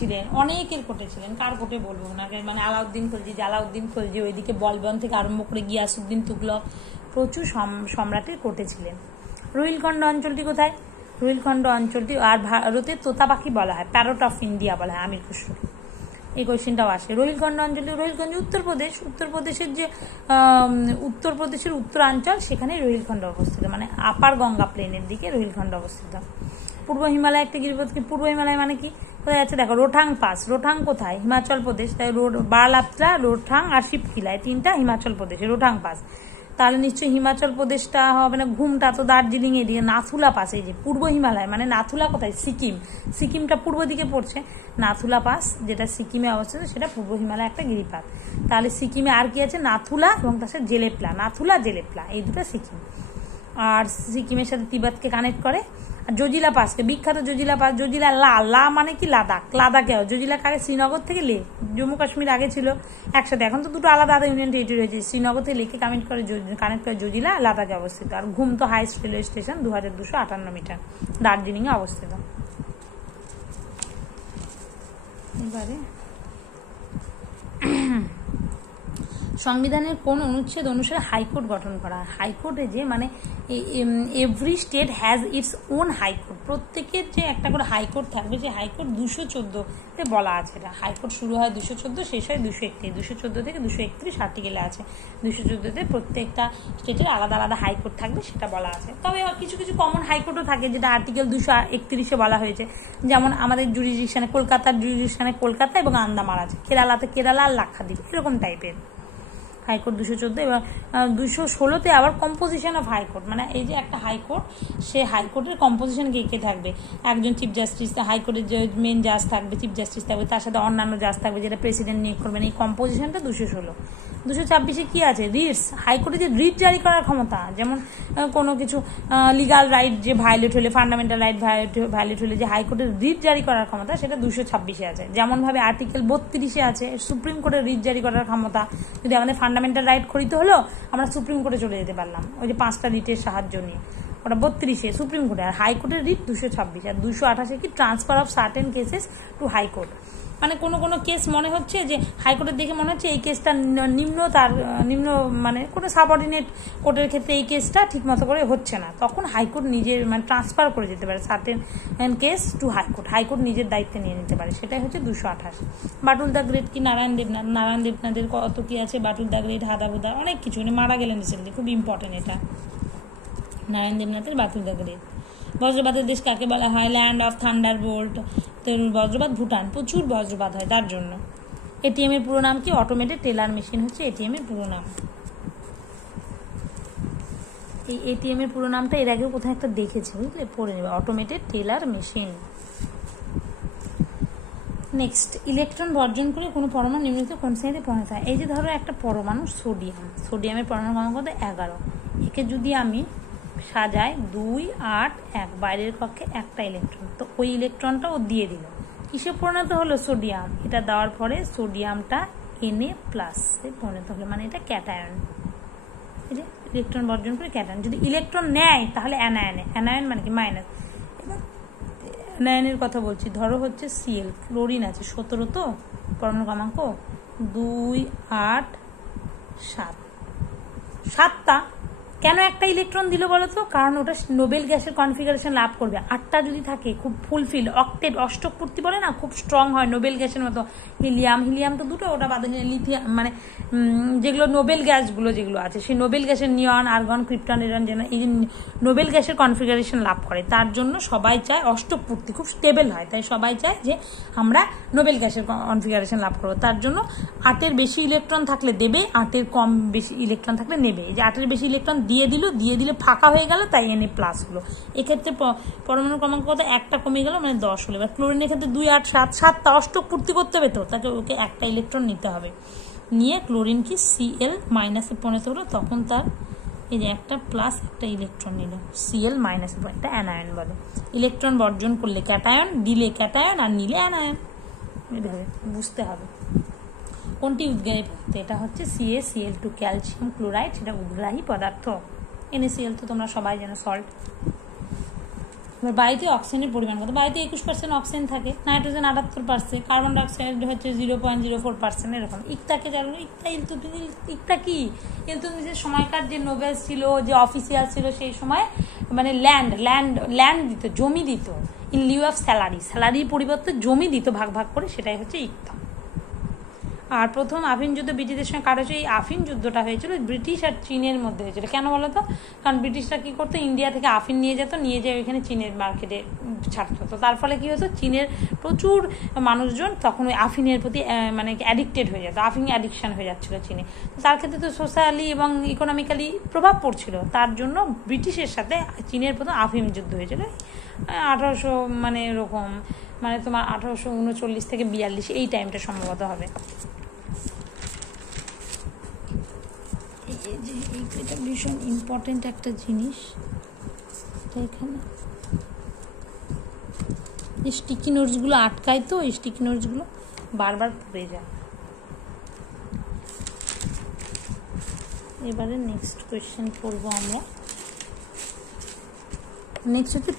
ছিলেন। কার কোর্টে বলবো ওনাকে, মানে আলাউদ্দিন খলজি, ওইদিকে বলবন থেকে আরম্ভ করে গিয়াসউদ্দিন তুগলক, প্রচুর সম্রাটের কোর্টে ছিলেন। রোহিলখণ্ড অঞ্চলটি কোথায়? রোহিলখণ্ড অঞ্চলটি আর ভারতের তোতা পাখি বলা হয়, প্যারট অফ ইন্ডিয়া বলা হয় আমির খুসরোকে। এই কোয়েশ্চেনটাও আসে। রোহিলখণ্ড অঞ্চলটি, রোহিলখণ্ড উত্তরপ্রদেশের উত্তরাঞ্চল, সেখানে রোহিলখণ্ড অবস্থিত, মানে আপার গঙ্গা প্লেনের দিকে রোহিলখণ্ড অবস্থিত। পূর্ব হিমালয় একটা গিরিপথ কি? পূর্ব হিমালয় মানে কি কোথায় আছে? দেখো, রোহতাং পাস। রোহতাং কোথায়? হিমাচল প্রদেশ। তাই বারলাপ্তা, রোহতাং আর শিবকিলা, এই তিনটা হিমাচল প্রদেশে। রোহতাং পাস, তাহলে নিশ্চয়ই হিমাচল প্রদেশটা হবে না। ঘুমটা তো দার্জিলিং এদিকে। নাথুলা পাস, এই যে পূর্ব হিমালয়, মানে নাথুলা কোথায়? সিকিমটা পূর্ব দিকে পড়ছে। নাথুলা পাস যেটা সিকিমে অবস্থিত, সেটা পূর্ব হিমালয় একটা গিরিপাত। তাহলে সিকিমে আর কি আছে? নাথুলা এবং তার সাথে জেলেপলা। নাথুলা, জেলেপলা, এই দুটো সিকিম। আর সিকিমের সাথে তিব্বতকে কানেক্ট করে। আর জজিলা পাসকে, বিখ্যাত জজিলা পাস। জজিলা লা মানে কি? লাদাখে। জজিলা কাকে? শ্রীনগর থেকে লে, জম্মু কাশ্মীর আগে ছিল একসাথে, এখন তো দুটো আলাদা ইউনিয়ন টেরিটরি হয়েছে। শ্রীনগর থেকে লেকে কানেক্ট করে জজিলা লাদাখে অবস্থিত। আর ঘুম তো highest railway station, 2258 metre, Darjeeling এ অবস্থিত। এবারে সংবিধানের কোন অনুচ্ছেদ অনুসারে হাইকোর্ট গঠন করা হয়? হাইকোর্টে যে, মানে every state has its own high court, প্রত্যেকের যে একটা করে হাইকোর্ট থাকবে, যে হাইকোর্ট 214-তে বলা আছে। এটা হাইকোর্ট শুরু হয় 214, শেষ হয় 231। 214 থেকে 231 আর্টিকেলে আছে। 214-তে প্রত্যেকটা স্টেটের আলাদা আলাদা হাইকোর্ট থাকবে, সেটা বলা আছে। তবে কিছু কিছু কমন হাইকোর্টও থাকে, যেটা আর্টিকেল 231-এ বলা হয়েছে। যেমন আমাদের জুরিডিকশনে, কলকাতার জুরিডিকশনে কলকাতা এবং আন্দামান আছে, কেরালাতে কেরালা আর লাক্ষাদ্বীপ, এরকম টাইপের হাইকোর্ট 214। এবং 216-তে আবার কম্পোজিশন অফ হাইকোর্ট, মানে এই যে একটা হাইকোর্ট, সে হাইকোর্টের কম্পোজিশন কে থাকবে? একজন চিফ জাস্টিস, হাইকোর্টের যে মেন জাজ থাকবে, চিফ জাস্টিস থাকবে, তার সাথে অন্যান্য জাজ থাকবে, যেটা প্রেসিডেন্ট নিয়োগ করবেন। এই কম্পোজিশনটা 216। 226-এ কি আছে? রিটস, হাইকোর্টে যে রিট জারি করার ক্ষমতা, যেমন কোনো কিছু লিগাল রাইট যে ভায়োলেট হলে, ফান্ডামেন্টাল রাইট ভায়োলেট হলে যে হাইকোর্টের রিট জারি করার ক্ষমতা, সেটা 226-এ আছে। যেমনভাবে আর্টিকেল 32-এ আছে সুপ্রিম কোর্টের রিট জারি করার ক্ষমতা। যদি আমাদের ফান্ডামেন্টাল রাইট খরিতে হলো, আমরা সুপ্রিম কোর্টে চলে যেতে পারলাম, ওই যে 5টা রিটের সাহায্য নিয়ে। ওটা 32-এ সুপ্রিম কোর্টে। আর হাইকোর্টের রিট 226। আর 228-এ কি? Transfer of certain cases two high court, মানে কোনো কেস মনে হচ্ছে যে হাইকোর্টের দেখে মনে হচ্ছে এই কেসটা নিম্ন মানে কোনো সাবঅর্ডিনেট কোর্টের ক্ষেত্রে এই কেসটা ঠিক মতো করে হচ্ছে না, তখন হাইকোর্ট নিজের মানে ট্রান্সফার করে যেতে পারে সার্টেন কেস টু হাইকোর্ট নিজের দায়িত্বে নিয়ে নিতে পারে। সেটাই হচ্ছে 228। বাটুল দ্য গ্রেট কি? নারায়ণ দেবনাথের কত কি আছে? বাটুল দ্য গ্রেট, হাদাবুদা, অনেক কিছু, উনি মারা গেলেন রিসেন্টলি, খুব ইম্পর্টেন্ট এটা, নারায়ণ দেবনাথের বাটুল দ্য গ্রেট। বজ্রপাতের দেশ কাকে বলা হয়? Land of thunder bolt. বজ্রপাত ভুটান, প্রচুর বজ্রপাত হয় তার জন্য। এটিএম এর পুরো নাম কি? অটোমেটেড টেলার মেশিন হচ্ছে এটিএম এর পুরো নাম। এই এটিএম এর পুরো নামটা এর আগেও কোথায় একটা দেখেছি, বুঝলে, পড়ে নেবে, automated teller machine. Next, electron বর্জন করে কোনো পরমাণু নিম্নলিখিত কোন শ্রেণীতে পরিণত হয়? এই যে ধরো একটা পরমাণু সোডিয়ামের পরমাণু ক্রমাঙ্ক 11, একে যদি আমি সাজাই 2, 8, 1, বাইরের কক্ষে একটা ইলেকট্রন, তো ওই ইলেকট্রনটা ও দিয়ে দিল, কিসে পরিণত হলো? সোডিয়াম। এটা দেওয়ার পরে সোডিয়ামটা Na+ পরিণত হলো, মানে এটা ক্যাটায়ন। এই যে ইলেকট্রন বর্জন করে ক্যাটায়ন। যদি ইলেকট্রন নেয় তাহলে অ্যানায়ন মানে কি? মাইনাস। এবার অ্যানায়নের কথা বলছি, ধরো হচ্ছে Cl, ক্লোরিন আছে 17, তো পরমাণু ক্রমাঙ্ক 2, 8, 7, 7টা, কেন একটা ইলেকট্রন দিল বলো তো? কারণ ওটা নোবেল গ্যাসের কনফিগারেশন লাভ করবে। 8টা যদি থাকে খুব ফুলফিল, অক্টেট অষ্টক পূর্তি বলে না, খুব স্ট্রং হয় নোবেল গ্যাসের মতো। হিলিয়াম তো দুটো, ওটা বাদে লিথিয়াম, মানে যেগুলো নোবেল গ্যাসগুলো যেগুলো আছে, সেই নোবেল গ্যাসের নিয়ন, আর্গন, ক্রিপ্টন, এরন, যেন এই নোবেল গ্যাসের কনফিগারেশন লাভ করে। তার জন্য সবাই চায় অষ্টক পূর্তি খুব স্টেবল হয়, তাই সবাই চায় যে আমরা নোবেল গ্যাসের কনফিগারেশন লাভ করবো। তার জন্য 8-এর বেশি ইলেকট্রন থাকলে দেবে, 8-এর কম বেশি ইলেকট্রন থাকলে নেবে। এই যে 8-এর বেশি ইলেকট্রন দিয়ে দিলে ফাঁকা হয়ে গেল, তাই Na প্লাস হলো। এক্ষেত্রে পরমাণু ক্রমাঙ্ক কত? একটা কমে গেল, মানে 10 হলো। এবার ক্লোরিনের ক্ষেত্রে 2, 8, 7টা অষ্টক পূর্তি করতে হবে, তো তাকে ওকে একটা ইলেকট্রন নিতে হবে। নিয়ে ক্লোরিন কি Cl মাইনাসে পরিণত হলো, তখন তার এই যে একটা প্লাস একটা ইলেকট্রন নিল, Cl মাইনাসে, একটা অ্যানায়ন বলে। ইলেকট্রন বর্জন করলে ক্যাটায়ন, দিলে ক্যাটায়ন, আর নিলে অ্যানায়ন। এইভাবে বুঝতে হবে কোনটি উদ্গ্রাহী পদার্থ। এটা হচ্ছে CaCl2 ক্যালসিয়াম ক্লোরাইড, সেটা উদ্গ্রাহী পদার্থ। NaCl তো তোমরা সবাই জানো, সল্ট। এবার বায়ুতে অক্সিজেনের পরিমাণ কত? বায়ুতে 21% অক্সিজেন থাকে, নাইট্রোজেন 78%, কার্বন ডাইঅক্সাইড হচ্ছে 0.04%, এরকম। ইকতাকে জানো? ইকতা কি? ইলতুৎমিশের সময়কার যে নোবেল ছিল, যে অফিসিয়াল ছিল, সেই সময় মানে ল্যান্ড দিত, জমি দিত, ইন লিউ অফ স্যালারির পরিবর্তে জমি দিত ভাগ ভাগ করে, সেটাই হচ্ছে ইকতা। আর প্রথম আফিন যুদ্ধ ব্রিটিশদের সঙ্গে কার হয়েছে? এই আফিন যুদ্ধটা হয়েছিল ব্রিটিশ আর চীনের মধ্যে হয়েছিল। কেন বলো তো? কারণ ব্রিটিশরা কি করতো, ইন্ডিয়া থেকে আফিন নিয়ে যেত, নিয়ে যেয়ে ওইখানে চীনের মার্কেটে ছাড়তো। তো তার ফলে কি হতো, চীনের প্রচুর মানুষজন তখন ওই আফিনের প্রতি মানে অ্যাডিক্টেড হয়ে যেত, আফিন অ্যাডিকশন হয়ে যাচ্ছিল চীনে। তার ক্ষেত্রে তো সোশ্যালি এবং ইকোনমিক্যালি প্রভাব পড়ছিল। তার জন্য ব্রিটিশের সাথে চীনের প্রথম আফিম যুদ্ধ হয়েছিল 1800, মানে এরকম, মানে তোমার 1839 থেকে 42, এই টাইমটা সম্ভবত হবে। এটা ভীষণ ইম্পর্টেন্ট একটা জিনিস। এখানে স্টিকি নোটসগুলো আটকায়, তো এই স্টিকি নোটসগুলো বারবার পড়ে যায়। এবারে নেক্সট কোয়েশ্চেন পড়বো আমরা। নেক্সট হচ্ছে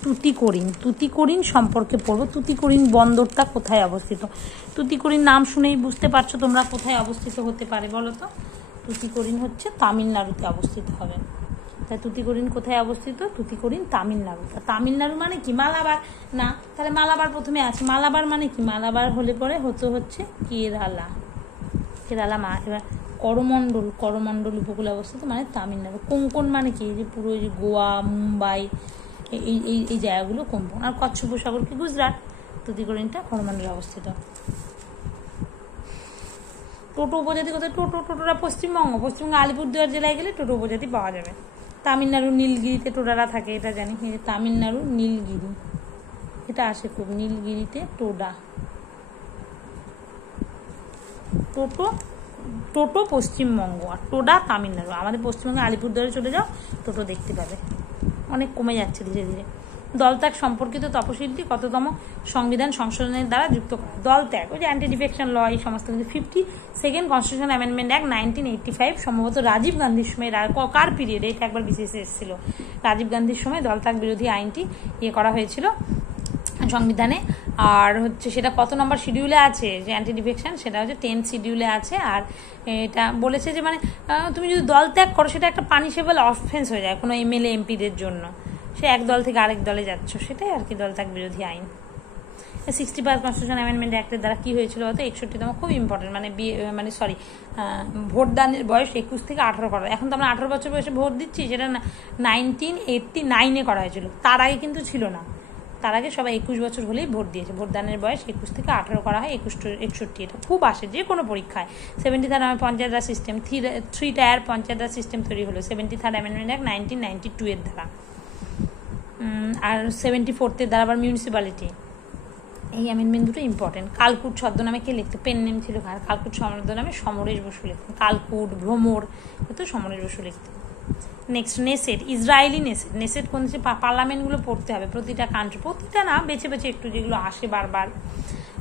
তুতিকোরিন সম্পর্কে পড়বো। তুতিকোরিন বন্দরটা কোথায় অবস্থিত? তুতিকোরিন নাম শুনেই বুঝতে পারছো তোমরা কোথায় অবস্থিত হতে পারে বলো তো? তুতিকোরিন হচ্ছে তামিলনাড়ুতে অবস্থিত হবে। তাই তুতিকোরিন কোথায় অবস্থিত? তুতিকোরিন তামিলনাড়ু। তামিলনাড়ু মানে কি? মালাবার না, তাহলে মালাবার প্রথমে আছে। মালাবার মানে কি? মালাবার হলে পরে হচ্ছে কেরালা। এবার করমণ্ডল উপকূলে অবস্থিত মানে তামিলনাড়ু। কোঙ্কণ মানে কি? এই যে পুরো যে গোয়া, মুম্বাই, এই জায়গাগুলো কোঙ্কণ। আর কচ্ছ উপসাগর কি? গুজরাট। তুতিকোরিনটা করমণ্ডলে অবস্থিত। টোটো উপজাতি কোথায়? টোটোরা পশ্চিমবঙ্গ আলিপুরদুয়ার জেলায় গেলে টোটো উপজাতি পাওয়া যাবে। তামিলনাড়ুর নীলগিরিতে টোডারা থাকে, এটা জানি। তামিলনাড়ুর নীলগিরি, এটা আসে খুব, নীলগিরিতে টোডা। টোটো পশ্চিমবঙ্গ আর টোডা তামিলনাড়ু। আমাদের পশ্চিমবঙ্গে আলিপুরদুয়ারে চলে যাও, টোটো দেখতে পাবে। অনেক কমে যাচ্ছে ধীরে ধীরে। দলত্যাগ সম্পর্কিত তপশিলটি কততম সংবিধান সংশোধনের দ্বারা যুক্ত করা? দলত্যাগ, ওই যে অ্যান্টি ডিফেকশন ল, এই সমস্ত কিছু। 52nd কনস্টিটিউশন অ্যামেন্ডমেন্ট অ্যাক্ট 1985 সম্ভবত রাজীব গান্ধীর সময়, কার পিরিয়ডে? এটা একবার বিশেষে এসেছিল। রাজীব গান্ধীর সময় দলত্যাগ বিরোধী আইনটি করা হয়েছিল সংবিধানে। আর হচ্ছে সেটা কত নম্বর শিডিউলে আছে যে অ্যান্টি ডিফেকশন? সেটা হচ্ছে 10th শিডিউলে আছে। আর এটা বলেছে যে মানে তুমি যদি দল ত্যাগ করো, সেটা একটা পানিশেবল অফেন্স হয়ে যায় কোনো MLA MPদের জন্য। সে এক দল থেকে আরেক দলে যাচ্ছ, সেটাই আর কি দলত্যাগ বিরোধী আইন। 61 কনস্টিটিউশন অ্যামেন্ডমেন্ট অ্যাক্টের দ্বারা কি হয়েছিল বলতো? 61তম, খুব ইম্পর্টেন্ট, ভোটদানের বয়স 21 থেকে 18 করা। এখন তো আমরা 18 বছর বয়সে ভোট দিচ্ছি, যেটা 1989-এ করা হয়েছিল। তার আগে কিন্তু ছিল না। তার আগে সবাই 21 বছর হলেই ভোট দিয়েছে। ভোটদানের বয়স 21 থেকে 18 করা হয়। 61 এটা খুব আসে যে কোনো পরীক্ষায়। 73rd পঞ্চায়েত রাজ সিস্টেম, 3 টায়ার পঞ্চায়েত রাজ সিস্টেম তৈরি হলো 73rd অ্যামেন্ডমেন্ট অ্যাক্ট 1992 এর দ্বারা। আর 74th এর দ্বারা আবার মিউনিসিপ্যালিটি। এই অ্যামেন্ডমেন্ট দুটো ইম্পর্টেন্ট। কালকুট ছদ্মনামে কে লিখতো? পেন নেম ছিল কার? কালকুট ছদ্মনামে সমরেশ বসু লিখতেন। কালকুট, ভ্রমর, তো সমরেশ বসু লিখতেন। নেক্সট নেসেট, ইসরায়েলি নেসেট কোন দেশে? পার্লামেন্টগুলো পড়তে হবে প্রতিটা কান্ট্রি, প্রতিটা না, বেছে বেছে একটু, যেগুলো আসে বারবার।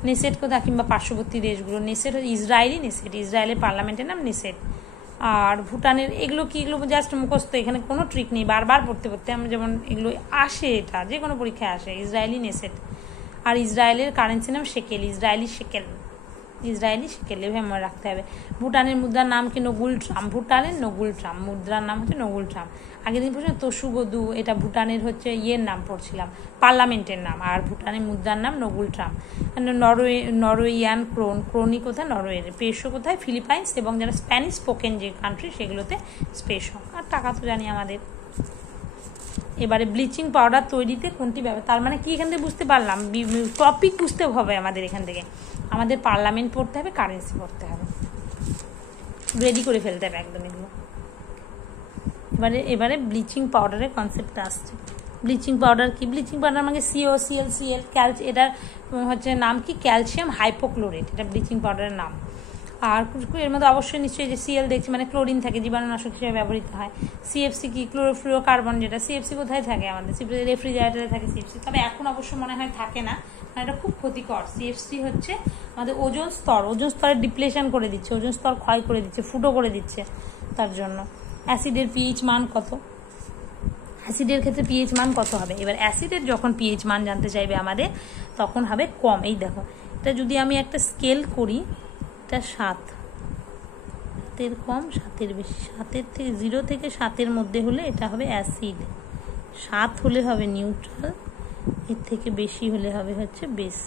নেসেট কোথা? কিংবা পার্শ্ববর্তী দেশগুলো। নেসেট ইসরায়েলি নেসেট, ইসরায়েলের পার্লামেন্টের নাম নেসেট। আর ভুটানের, এগুলো কি? এগুলো জাস্ট মুখস্থ, এখানে কোনো ট্রিক নেই, বারবার পড়তে আমরা যেমন এগুলো আসে, এটা যে কোনো পরীক্ষায় আসে। Israeli Knesset. আর ইসরায়েলের কারেন্সি নাম shekel, Israeli shekel. Israeli shekel, এভাবে মনে রাখতে হবে। ভুটানের মুদ্রার নাম কি? নগুল ট্রাম। ভুটানের নগুল ট্রাম মুদ্রার নাম হচ্ছে নগুল ট্রাম। আগের দিন পড়ছিলাম তোশুগদু, এটা ভুটানের হচ্ছে ইয়ের নাম পড়ছিলাম, পার্লামেন্টের নাম, আর ভুটানের মুদ্রার নাম নগুল ট্রাম। নরওয়েয়ান ক্রোন, ক্রোনই কোথায়? নরওয়ের। পেসো কোথায়? ফিলিপাইন্স, এবং যারা স্প্যানিশ স্পোকেন যে কান্ট্রি সেগুলোতে পেসো। আর টাকা তো জানি আমাদের। এবারে ব্লিচিং পাউডার তৈরিতে কোনটি ব্যবহার, তার মানে কি এখান থেকে বুঝতে পারলাম, টপিক বুঝতে হবে আমাদের। এখান থেকে আমাদের পার্লামেন্ট পড়তে হবে, কারেন্সি পড়তে হবে, রেডি করে ফেলতে হবে একদম এগুলো। এবারে ব্লিচিং পাউডারের কনসেপ্ট আসছে। ব্লিচিং পাউডার কি? ব্লিচিং পাউডার মানে COCl এটার হচ্ছে নাম কি? ক্যালসিয়াম হাইপোক্লোরেট, এটা ব্লিচিং পাউডারের নাম। আর এর মধ্যে অবশ্যই নিশ্চয়ই যে Cl দেখছি মানে ক্লোরিন থাকে, জীবাণুনাশক হিসেবে ব্যবহৃত হয়। CFC কি? ক্লোরোফ্লুরোকার্বন, যেটা CFC কোথায় থাকে? আমাদের রেফ্রিজারেটরে থাকে CFC, তবে এখন অবশ্য মনে হয় থাকে না, মানে এটা খুব ক্ষতিকর। CFC হচ্ছে আমাদের ওজোন স্তরের ডিপ্লেশন করে দিচ্ছে, ওজোন স্তর ক্ষয় করে দিচ্ছে, ফুটো করে দিচ্ছে। তার জন্য অ্যাসিডের পিএইচ মান কত? অ্যাসিডের ক্ষেত্রে পিএইচ মান কত হবে? এবার অ্যাসিডের যখন পিএইচ মান জানতে চাইবে আমাদের, তখন হবে কম। এই দেখো, এটা যদি আমি একটা স্কেল করি, এটা 7, 7-এর কম 7-এর বেশি, 7-এর থেকে 0 থেকে 7-এর মধ্যে হলে এটা হবে অ্যাসিড, 7 হলে হবে নিউট্রাল, এর থেকে বেশি হলে হবে হচ্ছে বেস,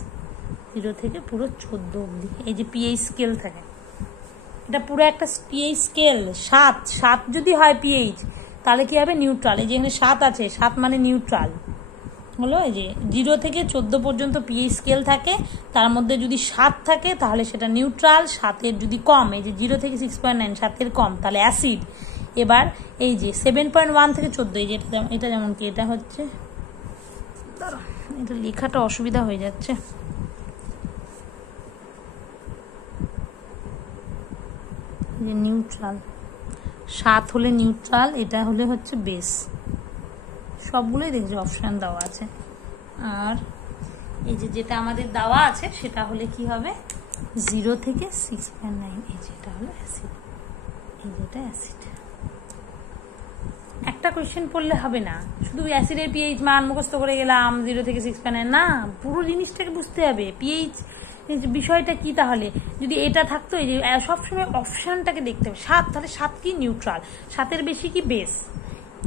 0 থেকে পুরো 14 অবধি। এই যে পিএইচ স্কেল থাকে, এটা পুরো একটা পিএইচ স্কেল। 7 যদি হয় পিএইচ, তাহলে কি হবে? নিউট্রাল। এই যে এখানে 7 আছে, 7 মানে নিউট্রাল হলো। এই যে 0 থেকে 14 পর্যন্ত পিএইচ স্কেল থাকে, তার মধ্যে যদি 7 থাকে তাহলে সেটা নিউট্রাল, 7-এর যদি কম, এই যে 0 থেকে 6.9, 7-এর কম, তাহলে অ্যাসিড। এবার এই যে 7.1 থেকে 14, এই যে এটা যেমন কি, এটা হচ্ছে, এটা লেখাটা অসুবিধা হয়ে যাচ্ছে, যে নিউট্রাল, 7 হলে নিউট্রাল, এটা হলে হচ্ছে বেস। সবগুলোই দেখছি অপশান দেওয়া আছে। আর এই যে যেটা আমাদের দেওয়া আছে সেটা হলে কি হবে? 0 থেকে 6.9, এই যেটা হলো অ্যাসিড, এই যেটা অ্যাসিড। একটা কোয়েশ্চেন পড়লে হবে না, শুধু অ্যাসিডের পিএইচ মান মুখস্থ করে গেলাম 0 থেকে 6.9, না, পুরো জিনিসটাকে বুঝতে হবে। পিএইচ বিষয়টা কি? তাহলে যদি এটা থাকতো, এই যে সবসময় অপশানটাকে দেখতে হবে। 7, তাহলে 7 কি? নিউট্রাল, 7-এর বেশি কি? বেস।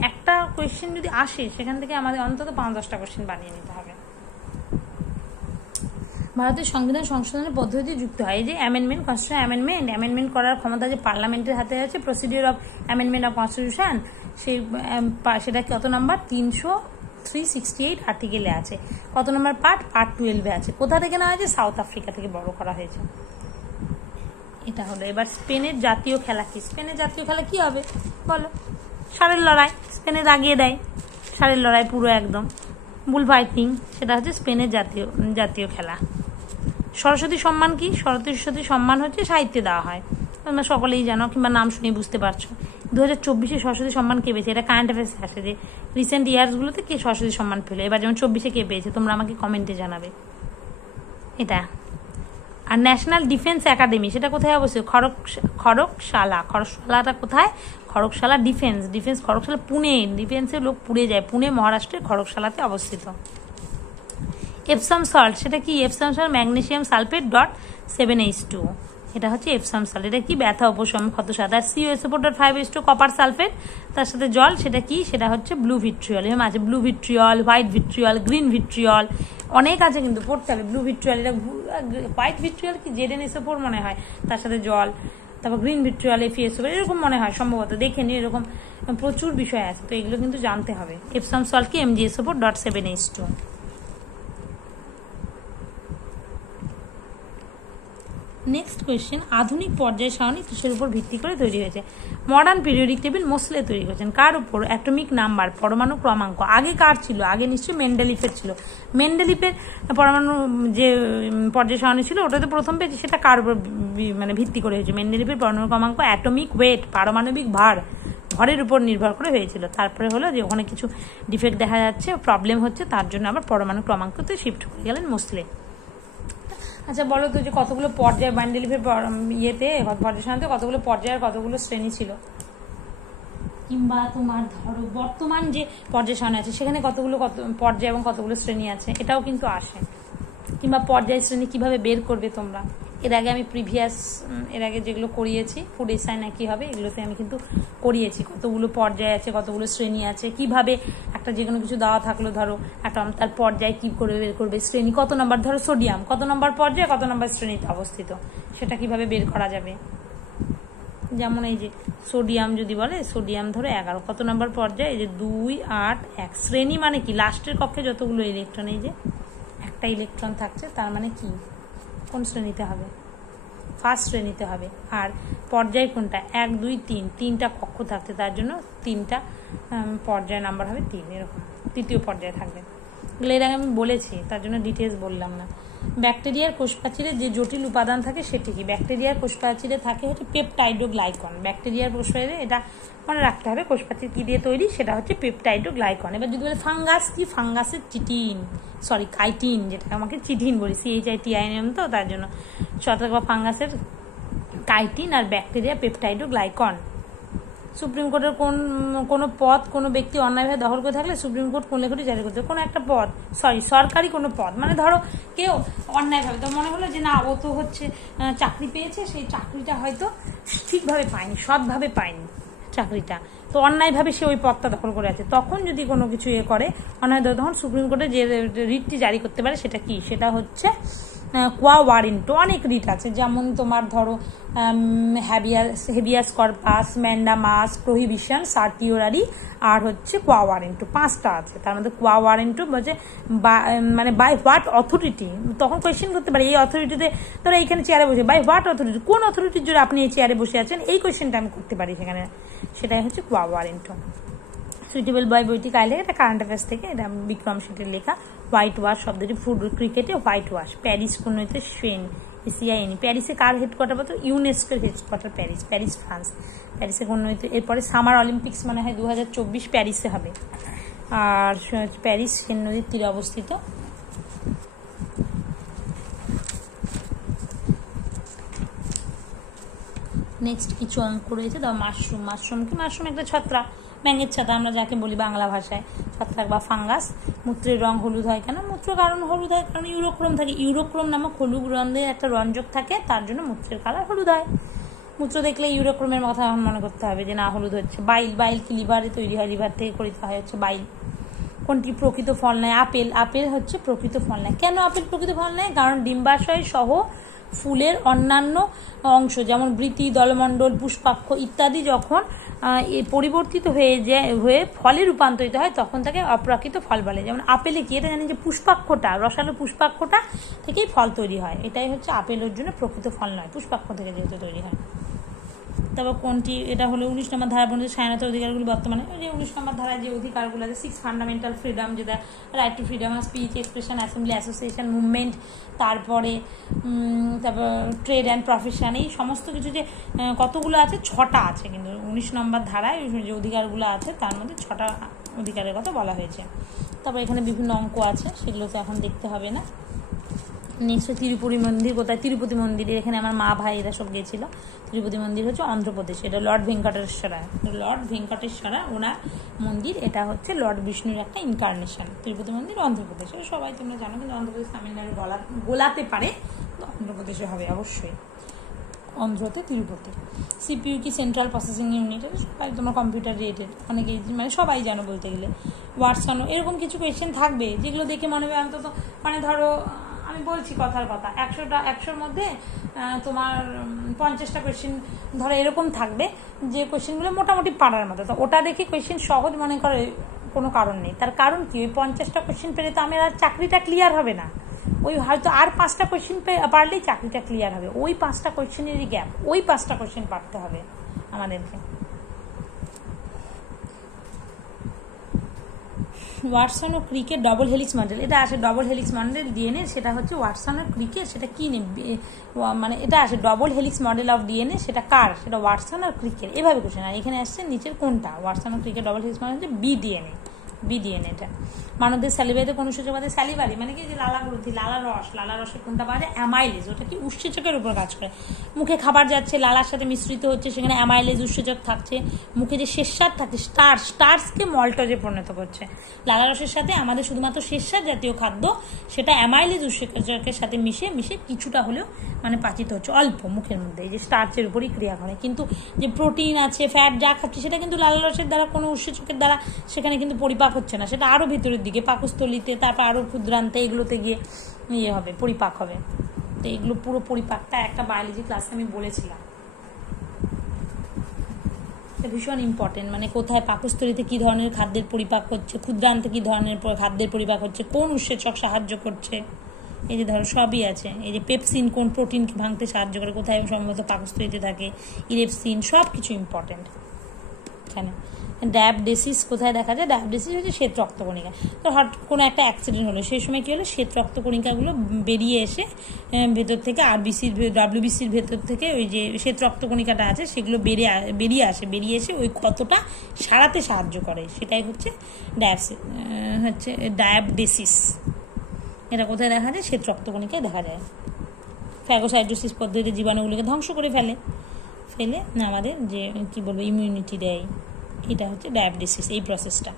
একটা কোয়েশ্চেন যদি আসে, সেখান থেকে আমাদের অন্তত 5-10টা কোয়েশ্চেন বানিয়ে নিতে হবে। ভারতের সংবিধান সংশোধনের পদ্ধতি যুক্ত হয়, এই যে অ্যামেন্ডমেন্ট, কনস্টিটিউশন অ্যামেন্ডমেন্ট করার ক্ষমতা যে পার্লামেন্টের হাতে আছে। Procedure of amendment of constitution, সেটা কত নাম্বার? 368 আর্টিকেলে আছে। কত নম্বর পার্ট? পার্ট 12-এ আছে। কোথা থেকে নেওয়া হয়েছে? সাউথ আফ্রিকা থেকে বড় করা হয়েছে। এটা হলো। এবার স্পেনের জাতীয় খেলা কি? স্পেনের জাতীয় খেলা কি হবে বলো? ষাঁড়ের লড়াই। স্পেনে দাগিয়ে দেয় ষাঁড়ের লড়াই পুরো একদম, বুল ফাইটিং, সেটা হচ্ছে স্পেনের জাতীয় খেলা। সরস্বতী সম্মান কি? সরস্বতী সম্মান হচ্ছে সাহিত্যে দেওয়া হয়, তোমরা সকলেই জানো, কিংবা নাম শুনে বুঝতে পারছো। 2024-এ সরস্বতী সম্মান কে পেয়েছে? এটা কারেন্ট অ্যাফেয়ার্স আসে যে রিসেন্ট ইয়ার্সগুলোতে কে সরস্বতী সম্মান পেলো, এবার যেমন 24-এ কে পেয়েছে তোমরা আমাকে কমেন্টে জানাবে এটা। আর ন্যাশনাল ডিফেন্স একাডেমি সেটা কোথায় অবস্থিত? খড়গশালাটা কোথায়? খড়গশালা ডিফেন্স খড়গশালা পুনে, ডিফেন্সের লোক পুড়ে যায়, পুনে মহারাষ্ট্রের খড়গশালাতে অবস্থিত। এপসাম সল্ট সেটা কি? Epsom salt magnesium sulphate .7H2, এটা হচ্ছে এপসাম সল্ট। এটা কি? ব্যথা উপশম ক্ষত সাদা। COSO4.5H2 কপার সালফেট, তার সাথে জল, সেটা কি? সেটা হচ্ছে ব্লু ভিট্রিয়ল। এরকম আছে blue vitriol, white vitriol, green vitriol, অনেক আছে কিন্তু পড়তে হবে। ব্লু ভিট্রিয়ল, এটা হোয়াইট ভিট্রিয়ল কি ZnSO4 মনে হয়, তার সাথে জল। তারপর গ্রিন ভিট্রিয়ল FeSO4 এরকম মনে হয় সম্ভবত, দেখে নি, এরকম প্রচুর বিষয় আছে, তো এগুলো কিন্তু জানতে হবে। এপসাম সল্ট কি? MgSO4.7H2। নেক্সট কোয়েশ্চেন, আধুনিক পর্যায় সারণী কিসের উপর ভিত্তি করে তৈরি হয়েছে? মডার্ন পিরিয়ডিক টেবিল মোসলে তৈরি করেছেন। কার উপর? অ্যাটমিক নাম্বার, পরমাণু ক্রমাঙ্ক। আগে কার ছিল? আগে নিশ্চয়ই মেন্ডেলিফের ছিল। মেন্ডেলিফের পরমাণু যে পর্যায় সারণী ছিল ওটাতে প্রথম পেয়েছে, সেটা কার উপর মানে ভিত্তি করে হয়েছে? মেন্ডেলিফের পরমাণু ক্রমাঙ্ক, অ্যাটমিক ওয়েট, পারমাণবিক ভরের উপর নির্ভর করে হয়েছিল। তারপরে হলো যে ওখানে কিছু ডিফেক্ট দেখা যাচ্ছে, প্রবলেম হচ্ছে, তার জন্য আবার পরমাণু ক্রমাঙ্কতে শিফট করে গেলেন মোসলে। আচ্ছা বলো তো, যে কতগুলো পর্যায় মেন্ডেলিফের ইয়েতে পর্যায় সারণীতে কতগুলো পর্যায়ের কতগুলো শ্রেণী ছিল? কিংবা তোমার ধরো বর্তমান যে পর্যায় সারণী আছে সেখানে কতগুলো পর্যায় এবং কতগুলো শ্রেণী আছে, এটাও কিন্তু আসে। কিংবা পর্যায় শ্রেণী কিভাবে বের করবে তোমরা, এর আগে আমি এর আগে যেগুলো করিয়েছি ফুড এসআই না কি হবে এগুলোতে আমি কিন্তু করিয়েছি, কতগুলো পর্যায় আছে, কতগুলো শ্রেণী আছে, কিভাবে একটা যে কোনো কিছু দেওয়া থাকলো ধরো একটা তার পর্যায় কি করে বের করবে, শ্রেণী কত নম্বর, ধরো সোডিয়াম কত নম্বর পর্যায়ে কত নম্বর শ্রেণীতে অবস্থিত সেটা কিভাবে বের করা যাবে। যেমন এই যে সোডিয়াম যদি বলে সোডিয়াম ধরো 11 কত নম্বর পর্যায়ে, এই যে 2 8 1 শ্রেণী মানে কি লাস্টের কক্ষে যতগুলো ইলেকট্রন, এই যে একটা ইলেকট্রন থাকছে তার মানে কি কোন শ্রেণীতে হবে, ফার্স্ট শ্রেণীতে হবে। আর পর্যায় কোনটা 1 2 3 তিনটা কক্ষ থাকছে তার জন্য তিনটা পর্যায় নাম্বার হবে 3, এরকম তৃতীয় পর্যায়ে থাকবে। এগুলো এর আগে আমি বলেছি তার জন্য ডিটেলস বললাম না। ব্যাকটেরিয়ার কোষপ্রাচীরে যে জটিল উপাদান থাকে সেটি কি, ব্যাকটেরিয়ার কোষপ্রাচীরে থাকে হচ্ছে পেপটাইডোগ্লাইকন। ব্যাকটেরিয়ার কোষপ্রাচীরে এটা মনে রাখতে হবে কোষপ্রাচীর কি দিয়ে তৈরি, সেটা হচ্ছে পেপটাইডোগ্লাইকন। এবার যদি বলে ফাঙ্গাস কি, ফাঙ্গাসের কাইটিন, যেটা আমাকে চিটিন বলি, CHITIN তো তার জন্য ছত্রাক বা ফাঙ্গাসের কাইটিন আর ব্যাকটেরিয়া পেপটাইডোগ্লাইকন। সুপ্রিম কোর্টের কোনো পদ কোনো ব্যক্তি অন্যায়ভাবে দখল করে থাকলে সুপ্রিম কোর্ট কোন লেখাটি জারি করতে, কোনো একটা পদ সরকারি কোনো পদ, মানে ধরো কেউ অন্যায়ভাবে, তো মনে হলো যে না ও তো হচ্ছে চাকরি পেয়েছে, সেই চাকরিটা হয়তো ঠিকভাবে পায়নি, সৎভাবে পায়নি চাকরিটা, তো অন্যায়ভাবে সে ওই পদটা দখল করে আছে, তখন যদি কোনো কিছু করে অন্যায়, তখন সুপ্রিম কোর্টে যে রিটটি জারি করতে পারে সেটা কি, সেটা হচ্ছে কোয়া ওয়ারেন্টো। অনেক রিট আছে, যেমন তোমার ধরো হেভিয়াস কর্পাস, ম্যান্ডামাস, প্রহিবিশন, সার্টিওরারি আর হচ্ছে কোয়া ওয়ারেন্টো, 5টা আছে। তার মধ্যে কোয়া ওয়ারেন্টো বলছে মানে বাই হোয়াট অথরিটি, তখন কোয়েশ্চেন করতে পারি এই অথরিটিতে, ধরো এইখানে চেয়ারে বসে বাই হোয়াট অথরিটি, কোন অথরিটির জন্য আপনি এই চেয়ারে বসে আছেন, এই কোয়েশ্চেনটা আমি করতে পারি সেখানে, সেটাই হচ্ছে কোয়া ওয়ারেন্টো। সুইটেবল বয় বইটি কাইলে, এটা কারেন্ট অ্যাফেয়ার্স থেকে, এটা বিক্রম শেঠের লেখা। হোয়াইট ওয়াশ শব্দটি ফুড ক্রিকেটে হোয়াইট ওয়াশ। প্যারিস কোন হইতে সেন, SEIN। প্যারিসে কার হেডকোয়ার্টার বলতো, ইউনেস্কোর হেডকোয়ার্টার প্যারিস ফ্রান্স। প্যারিসে কোন হইতে, এরপরে সামার অলিম্পিক্স মানে হয় 2024 প্যারিসে হবে, আর প্যারিস সেন নদীর তীরে অবস্থিত। নেক্সট কিছু অঙ্ক রয়েছে, দাও মাশরুম কি, মাশরুম একটা ছত্রাক, ব্যাঙের ছাতা আমরা যাকে বলি বাংলা ভাষায়, ছত্রাক বা ফাঙ্গাস। মূত্রের রং হলুদ হয় কেন, মূত্র কারণ হলুদ হয় কারণ ইউরোক্রোম থাকে, ইউরোক্রোম নামক হলুদ রঙের একটা রঞ্জক থাকে, তার জন্য মূত্রের কালার হলুদ হয়। মূত্র দেখলে ইউরোক্রোমের কথা এখন মনে করতে হবে যে না হলুদ হচ্ছে। বাইল কি লিভারে তৈরি হয়, লিভার থেকে করিত হয় হচ্ছে বাইল। কোনটি প্রকৃত ফল নেয়, আপেল হচ্ছে প্রকৃত ফল নেয়। কেন আপেল প্রকৃত ফল নেয়, কারণ ডিম্বাশয় সহ ফুলের অন্যান্য অংশ যেমন বৃতি, দলমণ্ডল, পুষ্পাক্ষ ইত্যাদি যখন পরিবর্তিত হয়ে ফলে রূপান্তরিত হয় তখন তাকে অপ্রাকৃত ফল বলে। যেমন আপেলে কি, এটা জানি যে পুষ্পাক্ষটা, রসালো পুষ্পাক্ষটা থেকেই ফল তৈরি হয়, এটাই হচ্ছে আপেলের জন্য প্রকৃত ফল নয়, পুষ্পাক্ষ থেকে যেহেতু তৈরি হয়। তারপর কোনটি, এটা হলো 19 নম্বর ধারা বর্ণিত স্বাধীনতার অধিকারগুলি বর্তমানে, যে 19 নম্বর ধারায় যে অধিকারগুলো আছে 6 ফান্ডামেন্টাল ফ্রিডম, যেটা right two freedom of speech, expression, assembly, association, movement, তারপর ট্রেড অ্যান্ড প্রফেশন, এই সমস্ত কিছু যে কতগুলো আছে, 6টা আছে, কিন্তু 19 নম্বর ধারায় যে অধিকারগুলো আছে তার মধ্যে 6টা অধিকারের কথা বলা হয়েছে। তারপর এখানে বিভিন্ন অঙ্ক আছে, সেগুলো তো এখন দেখতে হবে না। নেক্সট তিরুপতি মন্দির কোথায়, তিরুপতি মন্দিরে এখানে আমার মা ভাই এরা সব গিয়েছিল। তিরুপতি মন্দির হচ্ছে অন্ধ্রপ্রদেশ, এটা লর্ড ভেঙ্কটেশ্বরা ওনার মন্দির, এটা হচ্ছে লর্ড বিষ্ণুর একটা ইনকার্নেশন। তিরুপতি মন্দির অন্ধ্রপ্রদেশ, সবাই তোমরা জানো, কিন্তু অন্ধ্রপ্রদেশ তামিলনাড়ু গোলাতে পারে, তো অন্ধ্রপ্রদেশে হবে অবশ্যই, অন্ধ্রতে তিরুপতি। CPU কি, সেন্ট্রাল প্রসেসিং ইউনিট, সবাই তোমার কম্পিউটার রিলেটেড, অনেকে মানে সবাই জানো বলতে গেলে। ওয়াটসন, এরকম কিছু কোয়েশ্চেন থাকবে যেগুলো দেখে মনে হবে অন্তত, মানে ধরো আমি বলছি কথার কথা 100র মধ্যে তোমার 50টা কোয়েশ্চেন ধরো এরকম থাকবে যে কোয়েশ্চেনগুলো মোটামুটি পারার মতো, তো ওটা দেখে কোয়েশ্চেন সহজ মনে করে কোনো কারণ নেই। তার কারণ কি, ওই 50টা কোয়েশ্চেন পেলে তো আমার আর চাকরিটা ক্লিয়ার হবে না, ওই হয়তো আর 5টা কোয়েশ্চেন পারলেই চাকরিটা ক্লিয়ার হবে, ওই 5টা কোয়েশ্চেনেরই গ্যাপ, ওই 5টা কোয়েশ্চেন পারতে হবে আমাদেরকে। ওয়াটসন ও ক্রিকের ডবল হেলিক্স মডেল, এটা আসে ডবল হেলিক্স মডেল ডিএনএ, সেটা হচ্ছে ওয়াটসন ও ক্রিকের, সেটা কি মানে এটা আসে double helix model of DNA, সেটা কার, সেটা ওয়াটসন আর ক্রিকের, এভাবে কোশ্চেন। আর এখানে আসছে নিচের কোনটা, ওয়াটসন ও ক্রিকের ডবল হেলিক্স মডেল হচ্ছে BDNA, বিডিএন। এটা মানবদের স্যালিভারিতে কোন উৎসেচক আছে? স্যালিভারি মানে কি, যে লালা গ্রন্থি, লালা রসে কোনটা পাওয়া যায়? অ্যামাইলেজ। ওটা কি উৎসেচকের উপর কাজ করে। মুখে খাবার যাচ্ছে, লালার সাথে মিশ্রিত হচ্ছে, সেখানে অ্যামাইলেজ উৎসেচক থাকছে। মুখে যে শেষসার থাকে, স্টার্চকে মল্টজে পরিণত করছে। লালা রসের সাথে আমাদের শুধুমাত্র শেষসার জাতীয় খাদ্য, সেটা অ্যামাইলেজ উৎসেচকের সাথে মিশে কিছুটা হলেও মানে পাচিত হচ্ছে, অল্প মুখের মধ্যে, এই যে স্টার্চের উপরই ক্রিয়া করে। কিন্তু যে প্রোটিন আছে, ফ্যাট যা খাচ্ছে, সেটা কিন্তু লালা রসের দ্বারা, কোনো উৎসেচকের দ্বারা সেখানে কিন্তু পরিপাক হচ্ছে না, সেটা আরো ভেতরের দিকে পাকস্থলিতে, তারপর আরো ক্ষুদ্রান্তে, এগুলোতে গিয়ে হবে, পরিপাক হবে। তো এগুলো পুরো পরিপাকটা একটা বায়োলজি ক্লাসে আমি বলেছিলাম, ভীষণ ইম্পর্টেন্ট। মানে কোথায় পাকস্থলিতে কি ধরনের খাদ্যের পরিপাক হচ্ছে, ক্ষুদ্রান্তে কি ধরনের খাদ্যের পরিপাক হচ্ছে, কোন উৎসেচক সাহায্য করছে, এই যে ধরো সবই আছে। এই যে পেপসিন কোন প্রোটিনকে ভাঙতে সাহায্য করে, কোথায় সম্ভবত পাকস্থলিতে থাকে, ইলেপসিন, সব কিছু ইম্পর্টেন্ট এখানে। ডায়াবডেসিস কোথায় দেখা যায়? ডায়াবডেসিস হচ্ছে শ্বেত রক্তকণিকা। তো হঠাৎ কোনো একটা অ্যাক্সিডেন্ট হলো, সেই সময় কি হলো, শ্বেত রক্তকণিকাগুলো বেরিয়ে এসে ভেতর থেকে ডাব্লিউবিসির ভেতর থেকে ওই যে শ্বেত রক্তকণিকাটা আছে, সেগুলো বেরিয়ে এসে ওই ক্ষতটা সারাতে সাহায্য করে, সেটাই হচ্ছে ডায়াবডেসিস। এটা কোথায় দেখা যায়? শ্বেত রক্তকণিকায় দেখা যায়। ফ্যাগোসাইটোসিস পদ্ধতিতে জীবাণুগুলোকে ধ্বংস করে ফেলে আমাদের যে কি বলবো ইমিউনিটি দেয়, এটা হচ্ছে ডায়াবেটিস, এই প্রসেসটা।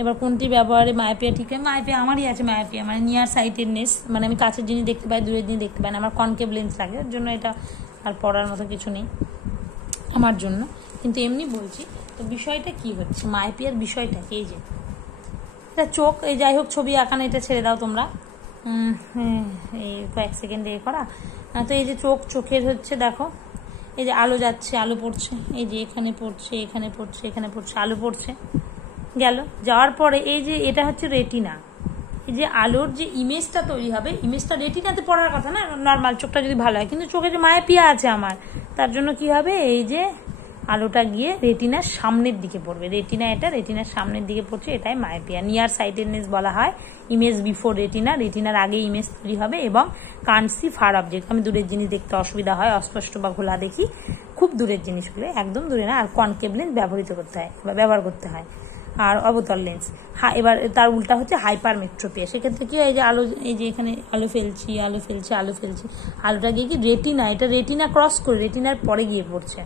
এবার কোনটি ব্যবহারে মায়োপিয়া ঠিক হয়? মায়োপিয়া আমারই আছে, মায়োপিয়া মানে নিয়ার সাইটেডনেস, মানে আমি কাছের জিনিস দেখতে পাই, দূরের জিনিস দেখতে পাই না, আমার কনকেভ লেন্স লাগে, ওর জন্য এটা আর পড়ার মতো কিছু নেই আমার জন্য। কিন্তু এমনি বলছি, তো বিষয়টা কি হচ্ছে, মায়োপিয়ার বিষয়টা এই যে এটা চোখ, এই যাই হোক ছবি আঁকানো, এটা ছেড়ে দাও তোমরা, এই কয়েক সেকেন্ডে করা। তো এই যে চোখের হচ্ছে দেখো, এই যে আলো যাচ্ছে, আলো পড়ছে, এই যে এখানে পড়ছে, এখানে পড়ছে, এখানে পড়ছে, আলো পড়ছে, গেল। যাওয়ার পরে এই যে এটা হচ্ছে রেটিনা, এই যে আলোর যে ইমেজটা তৈরি হবে, ইমেজটা রেটিনাতে পড়ার কথা না, নর্মাল চোখটা যদি ভালো হয়, কিন্তু চোখে যে মায়োপিয়া আছে আমার, তার জন্য কি হবে, এই যে আলোটা গিয়ে রেটিনার সামনের দিকে পড়বে, রেটিনার সামনের দিকে পড়ছে, এটাই মায়োপিয়া। নিয়ার সাইটেডনেস বলা হয়, ইমেজ বিফোর রেটিনার আগে ইমেজ তৈরি হবে, এবং কান্ট সি ফার অবজেক্ট, আমি দূরের জিনিস দেখতে অসুবিধা হয়, অস্পষ্ট বা ঘোলা দেখি, খুব দূরের জিনিসগুলো, একদম দূরে না। আর কনকেভ লেন্স ব্যবহার করতে হয়, আর অবতল লেন্স। এবার তার উল্টা হচ্ছে হাইপারমেট্রোপিয়া। সেক্ষেত্রে কি হয়, এই যে আলো, এই যে এখানে আলো ফেলছি, আলোটা গিয়ে কি রেটিনা, এটা রেটিনা ক্রস করে রেটিনার পরে গিয়ে পড়ছে।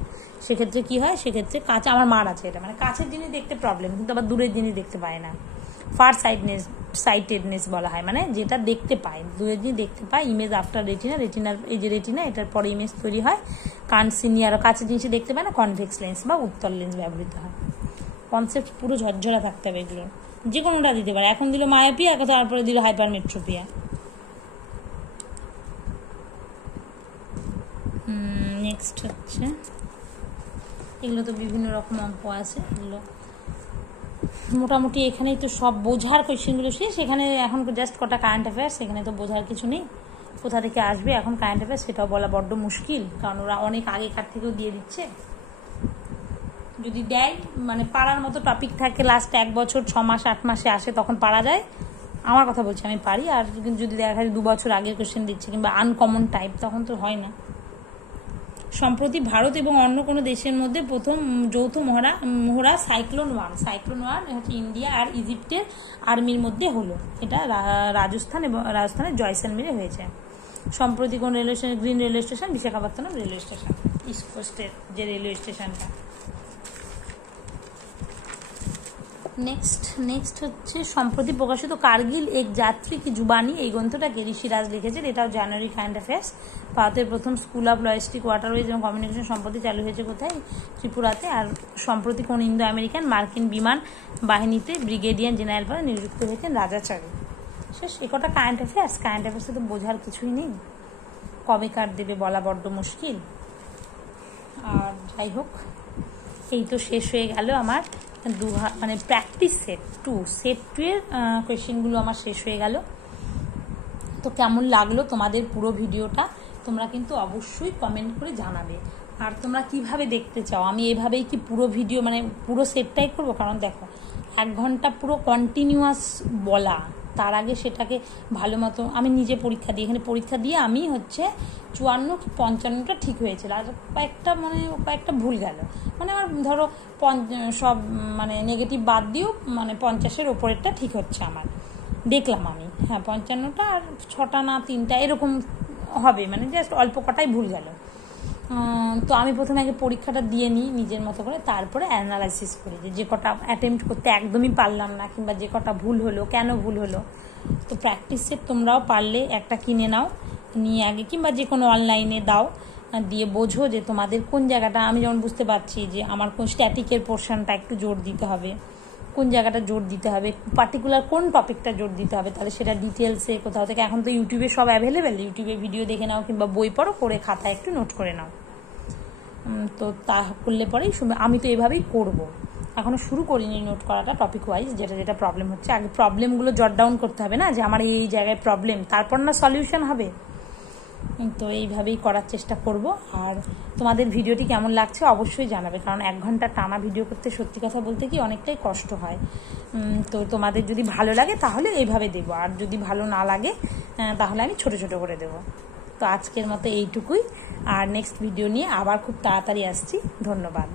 সেক্ষেত্রে কি হয়, সেক্ষেত্রে কাছে, আমার মার আছে এটা, মানে কাছের জিনিস দেখতে প্রবলেম, কিন্তু আবার দূরের জিনিস দেখতে পায় না, ফার সাইটেডনেস বলা হয়, মানে যেটা দেখতে পায়, দূরের জিনিস দেখতে পায়, ইমেজ আফটার রেটিনার এই যে রেটিনা, এটার পরে ইমেজ তৈরি হয়। কানসিনি, আরো কাছের জিনিস দেখতে পায় না, কনভেক্স লেন্স বা উত্তল লেন্স ব্যবহৃত হয়। কনসেপ্ট পুরো ঝরঝরা থাকতে হবে, এগুলো যে কোনোটা দিতে পারে, এখন দিল মায়োপিয়া, তারপরে দিল হাইপারমেট্রোপিয়া। নেক্সট হচ্ছে, এগুলো তো বিভিন্ন রকম অঙ্ক আছে, এগুলো মোটামুটি এখানেই তো সব বোঝার কোয়েশ্চেনগুলো শেষ। এখানে এখন জাস্ট কটা কারেন্ট অ্যাফেয়ার্স, এখানে তো বোঝার কিছু নেই, কোথা থেকে আসবে এখন কারেন্ট অ্যাফেয়ার্স সেটাও বলা বড্ড মুশকিল, কারণ ওরা অনেক আগেকার থেকেও দিয়ে দিচ্ছে। যদি দেয়, মানে পারার মতো টপিক থাকে, লাস্ট 1 বছর 6 মাস 8 মাসে আসে, তখন পারা যায়, আমার কথা বলছি, আমি পারি। আর যদি দেখা যায় 2 বছর আগের কোয়েশ্চেন দিচ্ছে, কিংবা আনকমন টাইপ, তখন তো হয় না। সম্প্রতি ভারত এবং অন্য কোনো দেশের মধ্যে প্রথম যৌথ মহড়া সাইক্লোন ওয়ান হচ্ছে ইন্ডিয়া আর ইজিপ্টের আর্মির মধ্যে হলো। এটা রাজস্থানের জয়সলমেরে হয়েছে। সম্প্রতি কোন railway station? Green railway station, Visakhapatnam railway station, east কোস্টের যে রেলওয়ে স্টেশনটা। নেক্সট হচ্ছে সম্প্রতি প্রকাশিত কার্গিল এক যাত্রী কি জুবানি, এই গ্রন্থটাকে ঋষিরাজ লিখেছেন, এটাও জানুয়ারি কারেন্ট অ্যাফেয়ার্স। ভারতের প্রথম স্কুল অফ লজিস্টিক, ওয়াটারওয়েজ এবং কমিউনিকেশন সম্প্রতি চালু হয়েছে কোথায়? ত্রিপুরাতে। আর সম্প্রতি কোন ইন্দো আমেরিকান মার্কিন বিমান বাহিনীতে ব্রিগেডিয়ার জেনারেল পদে নিযুক্ত হয়েছেন? রাজাচারী। শেষ, একটা কারেন্ট অ্যাফেয়ার্সে তো বোঝার কিছুই নেই, কবে কার দেবে বলা বড্ড মুশকিল। আর যাই হোক, এই তো শেষ হয়ে গেল আমার মানে প্র্যাকটিস সেট 2 এর কোয়েশ্চেনগুলো আমার শেষ হয়ে গেল। তো কেমন লাগলো তোমাদের পুরো ভিডিওটা তোমরা কিন্তু অবশ্যই কমেন্ট করে জানাবে। আর তোমরা কিভাবে দেখতে চাও, আমি এভাবেই কি পুরো ভিডিও মানে পুরো সেটটাই করবো? কারণ দেখো 1 ঘন্টা পুরো কন্টিনিউয়াস বলা, তার আগে সেটাকে ভালো মতো আমি নিজে পরীক্ষা দিই, এখানে পরীক্ষা দিয়ে আমি হচ্ছে 54 কি 55টা ঠিক হয়েছিল, আর কয়েকটা ভুল গেল। মানে আমার ধরো সব মানে নেগেটিভ বাদ দিয়েও মানে 50-এর ওপরেরটা ঠিক হচ্ছে আমার, দেখলাম আমি। হ্যাঁ 55টা, আর 6টা না 3টা এরকম হবে, মানে জাস্ট অল্প কটাই ভুল গেল। তো আমি প্রথমে আগে পরীক্ষাটা দিয়ে নিই নিজের মতো করে, তারপরে অ্যানালাইসিস করি যে কটা অ্যাটেম্প্ট করতে একদমই পারলাম না, কিংবা যে কটা ভুল হলো কেন ভুল হলো। তো প্র্যাকটিস সেট তোমরাও পারলে একটা কিনে নাও, নিয়ে আগে কিংবা যে কোনো অনলাইনে দাও, দিয়ে বোঝো যে তোমাদের কোন জায়গাটা। আমি যেমন বুঝতে পারছি যে আমার কোন স্ট্যাটিকের পোর্শনটা একটু জোর দিতে হবে, কোন জায়গাটা জোর দিতে হবে, পার্টিকুলার কোন টপিকটা জোর দিতে হবে, তাহলে সেটা ডিটেলসে কোথাও থেকে, এখন তো ইউটিউবে সব অ্যাভেলেবেল, ইউটিউবে ভিডিও দেখে নাও কিংবা বই পড়ো, করে খাতায় একটু নোট করে নাও। তো তা করলে পরেই আমি তো এভাবেই করব, এখনও শুরু করিনি নোট করাটা টপিক ওয়াইজ, যেটা প্রবলেম হচ্ছে। আগে প্রবলেমগুলো জট ডাউন করতে হবে না, যে আমার এই জায়গায় প্রবলেম, তারপর না সলিউশন হবে। তো এইভাবেই করার চেষ্টা করব। আর তোমাদের ভিডিওটি কেমন লাগছে অবশ্যই জানাবে, কারণ 1 ঘন্টা টানা ভিডিও করতে সত্যি কথা বলতে কি অনেকটাই কষ্ট হয়। তো তোমাদের যদি ভালো লাগে তাহলে এইভাবে দেবো, আর যদি ভালো না লাগে তাহলে আমি ছোট ছোট করে দেবো। তো আজকের মতো এইটুকুই, আর নেক্সট ভিডিও নিয়ে আবার খুব তাড়াতাড়ি আসছি। ধন্যবাদ।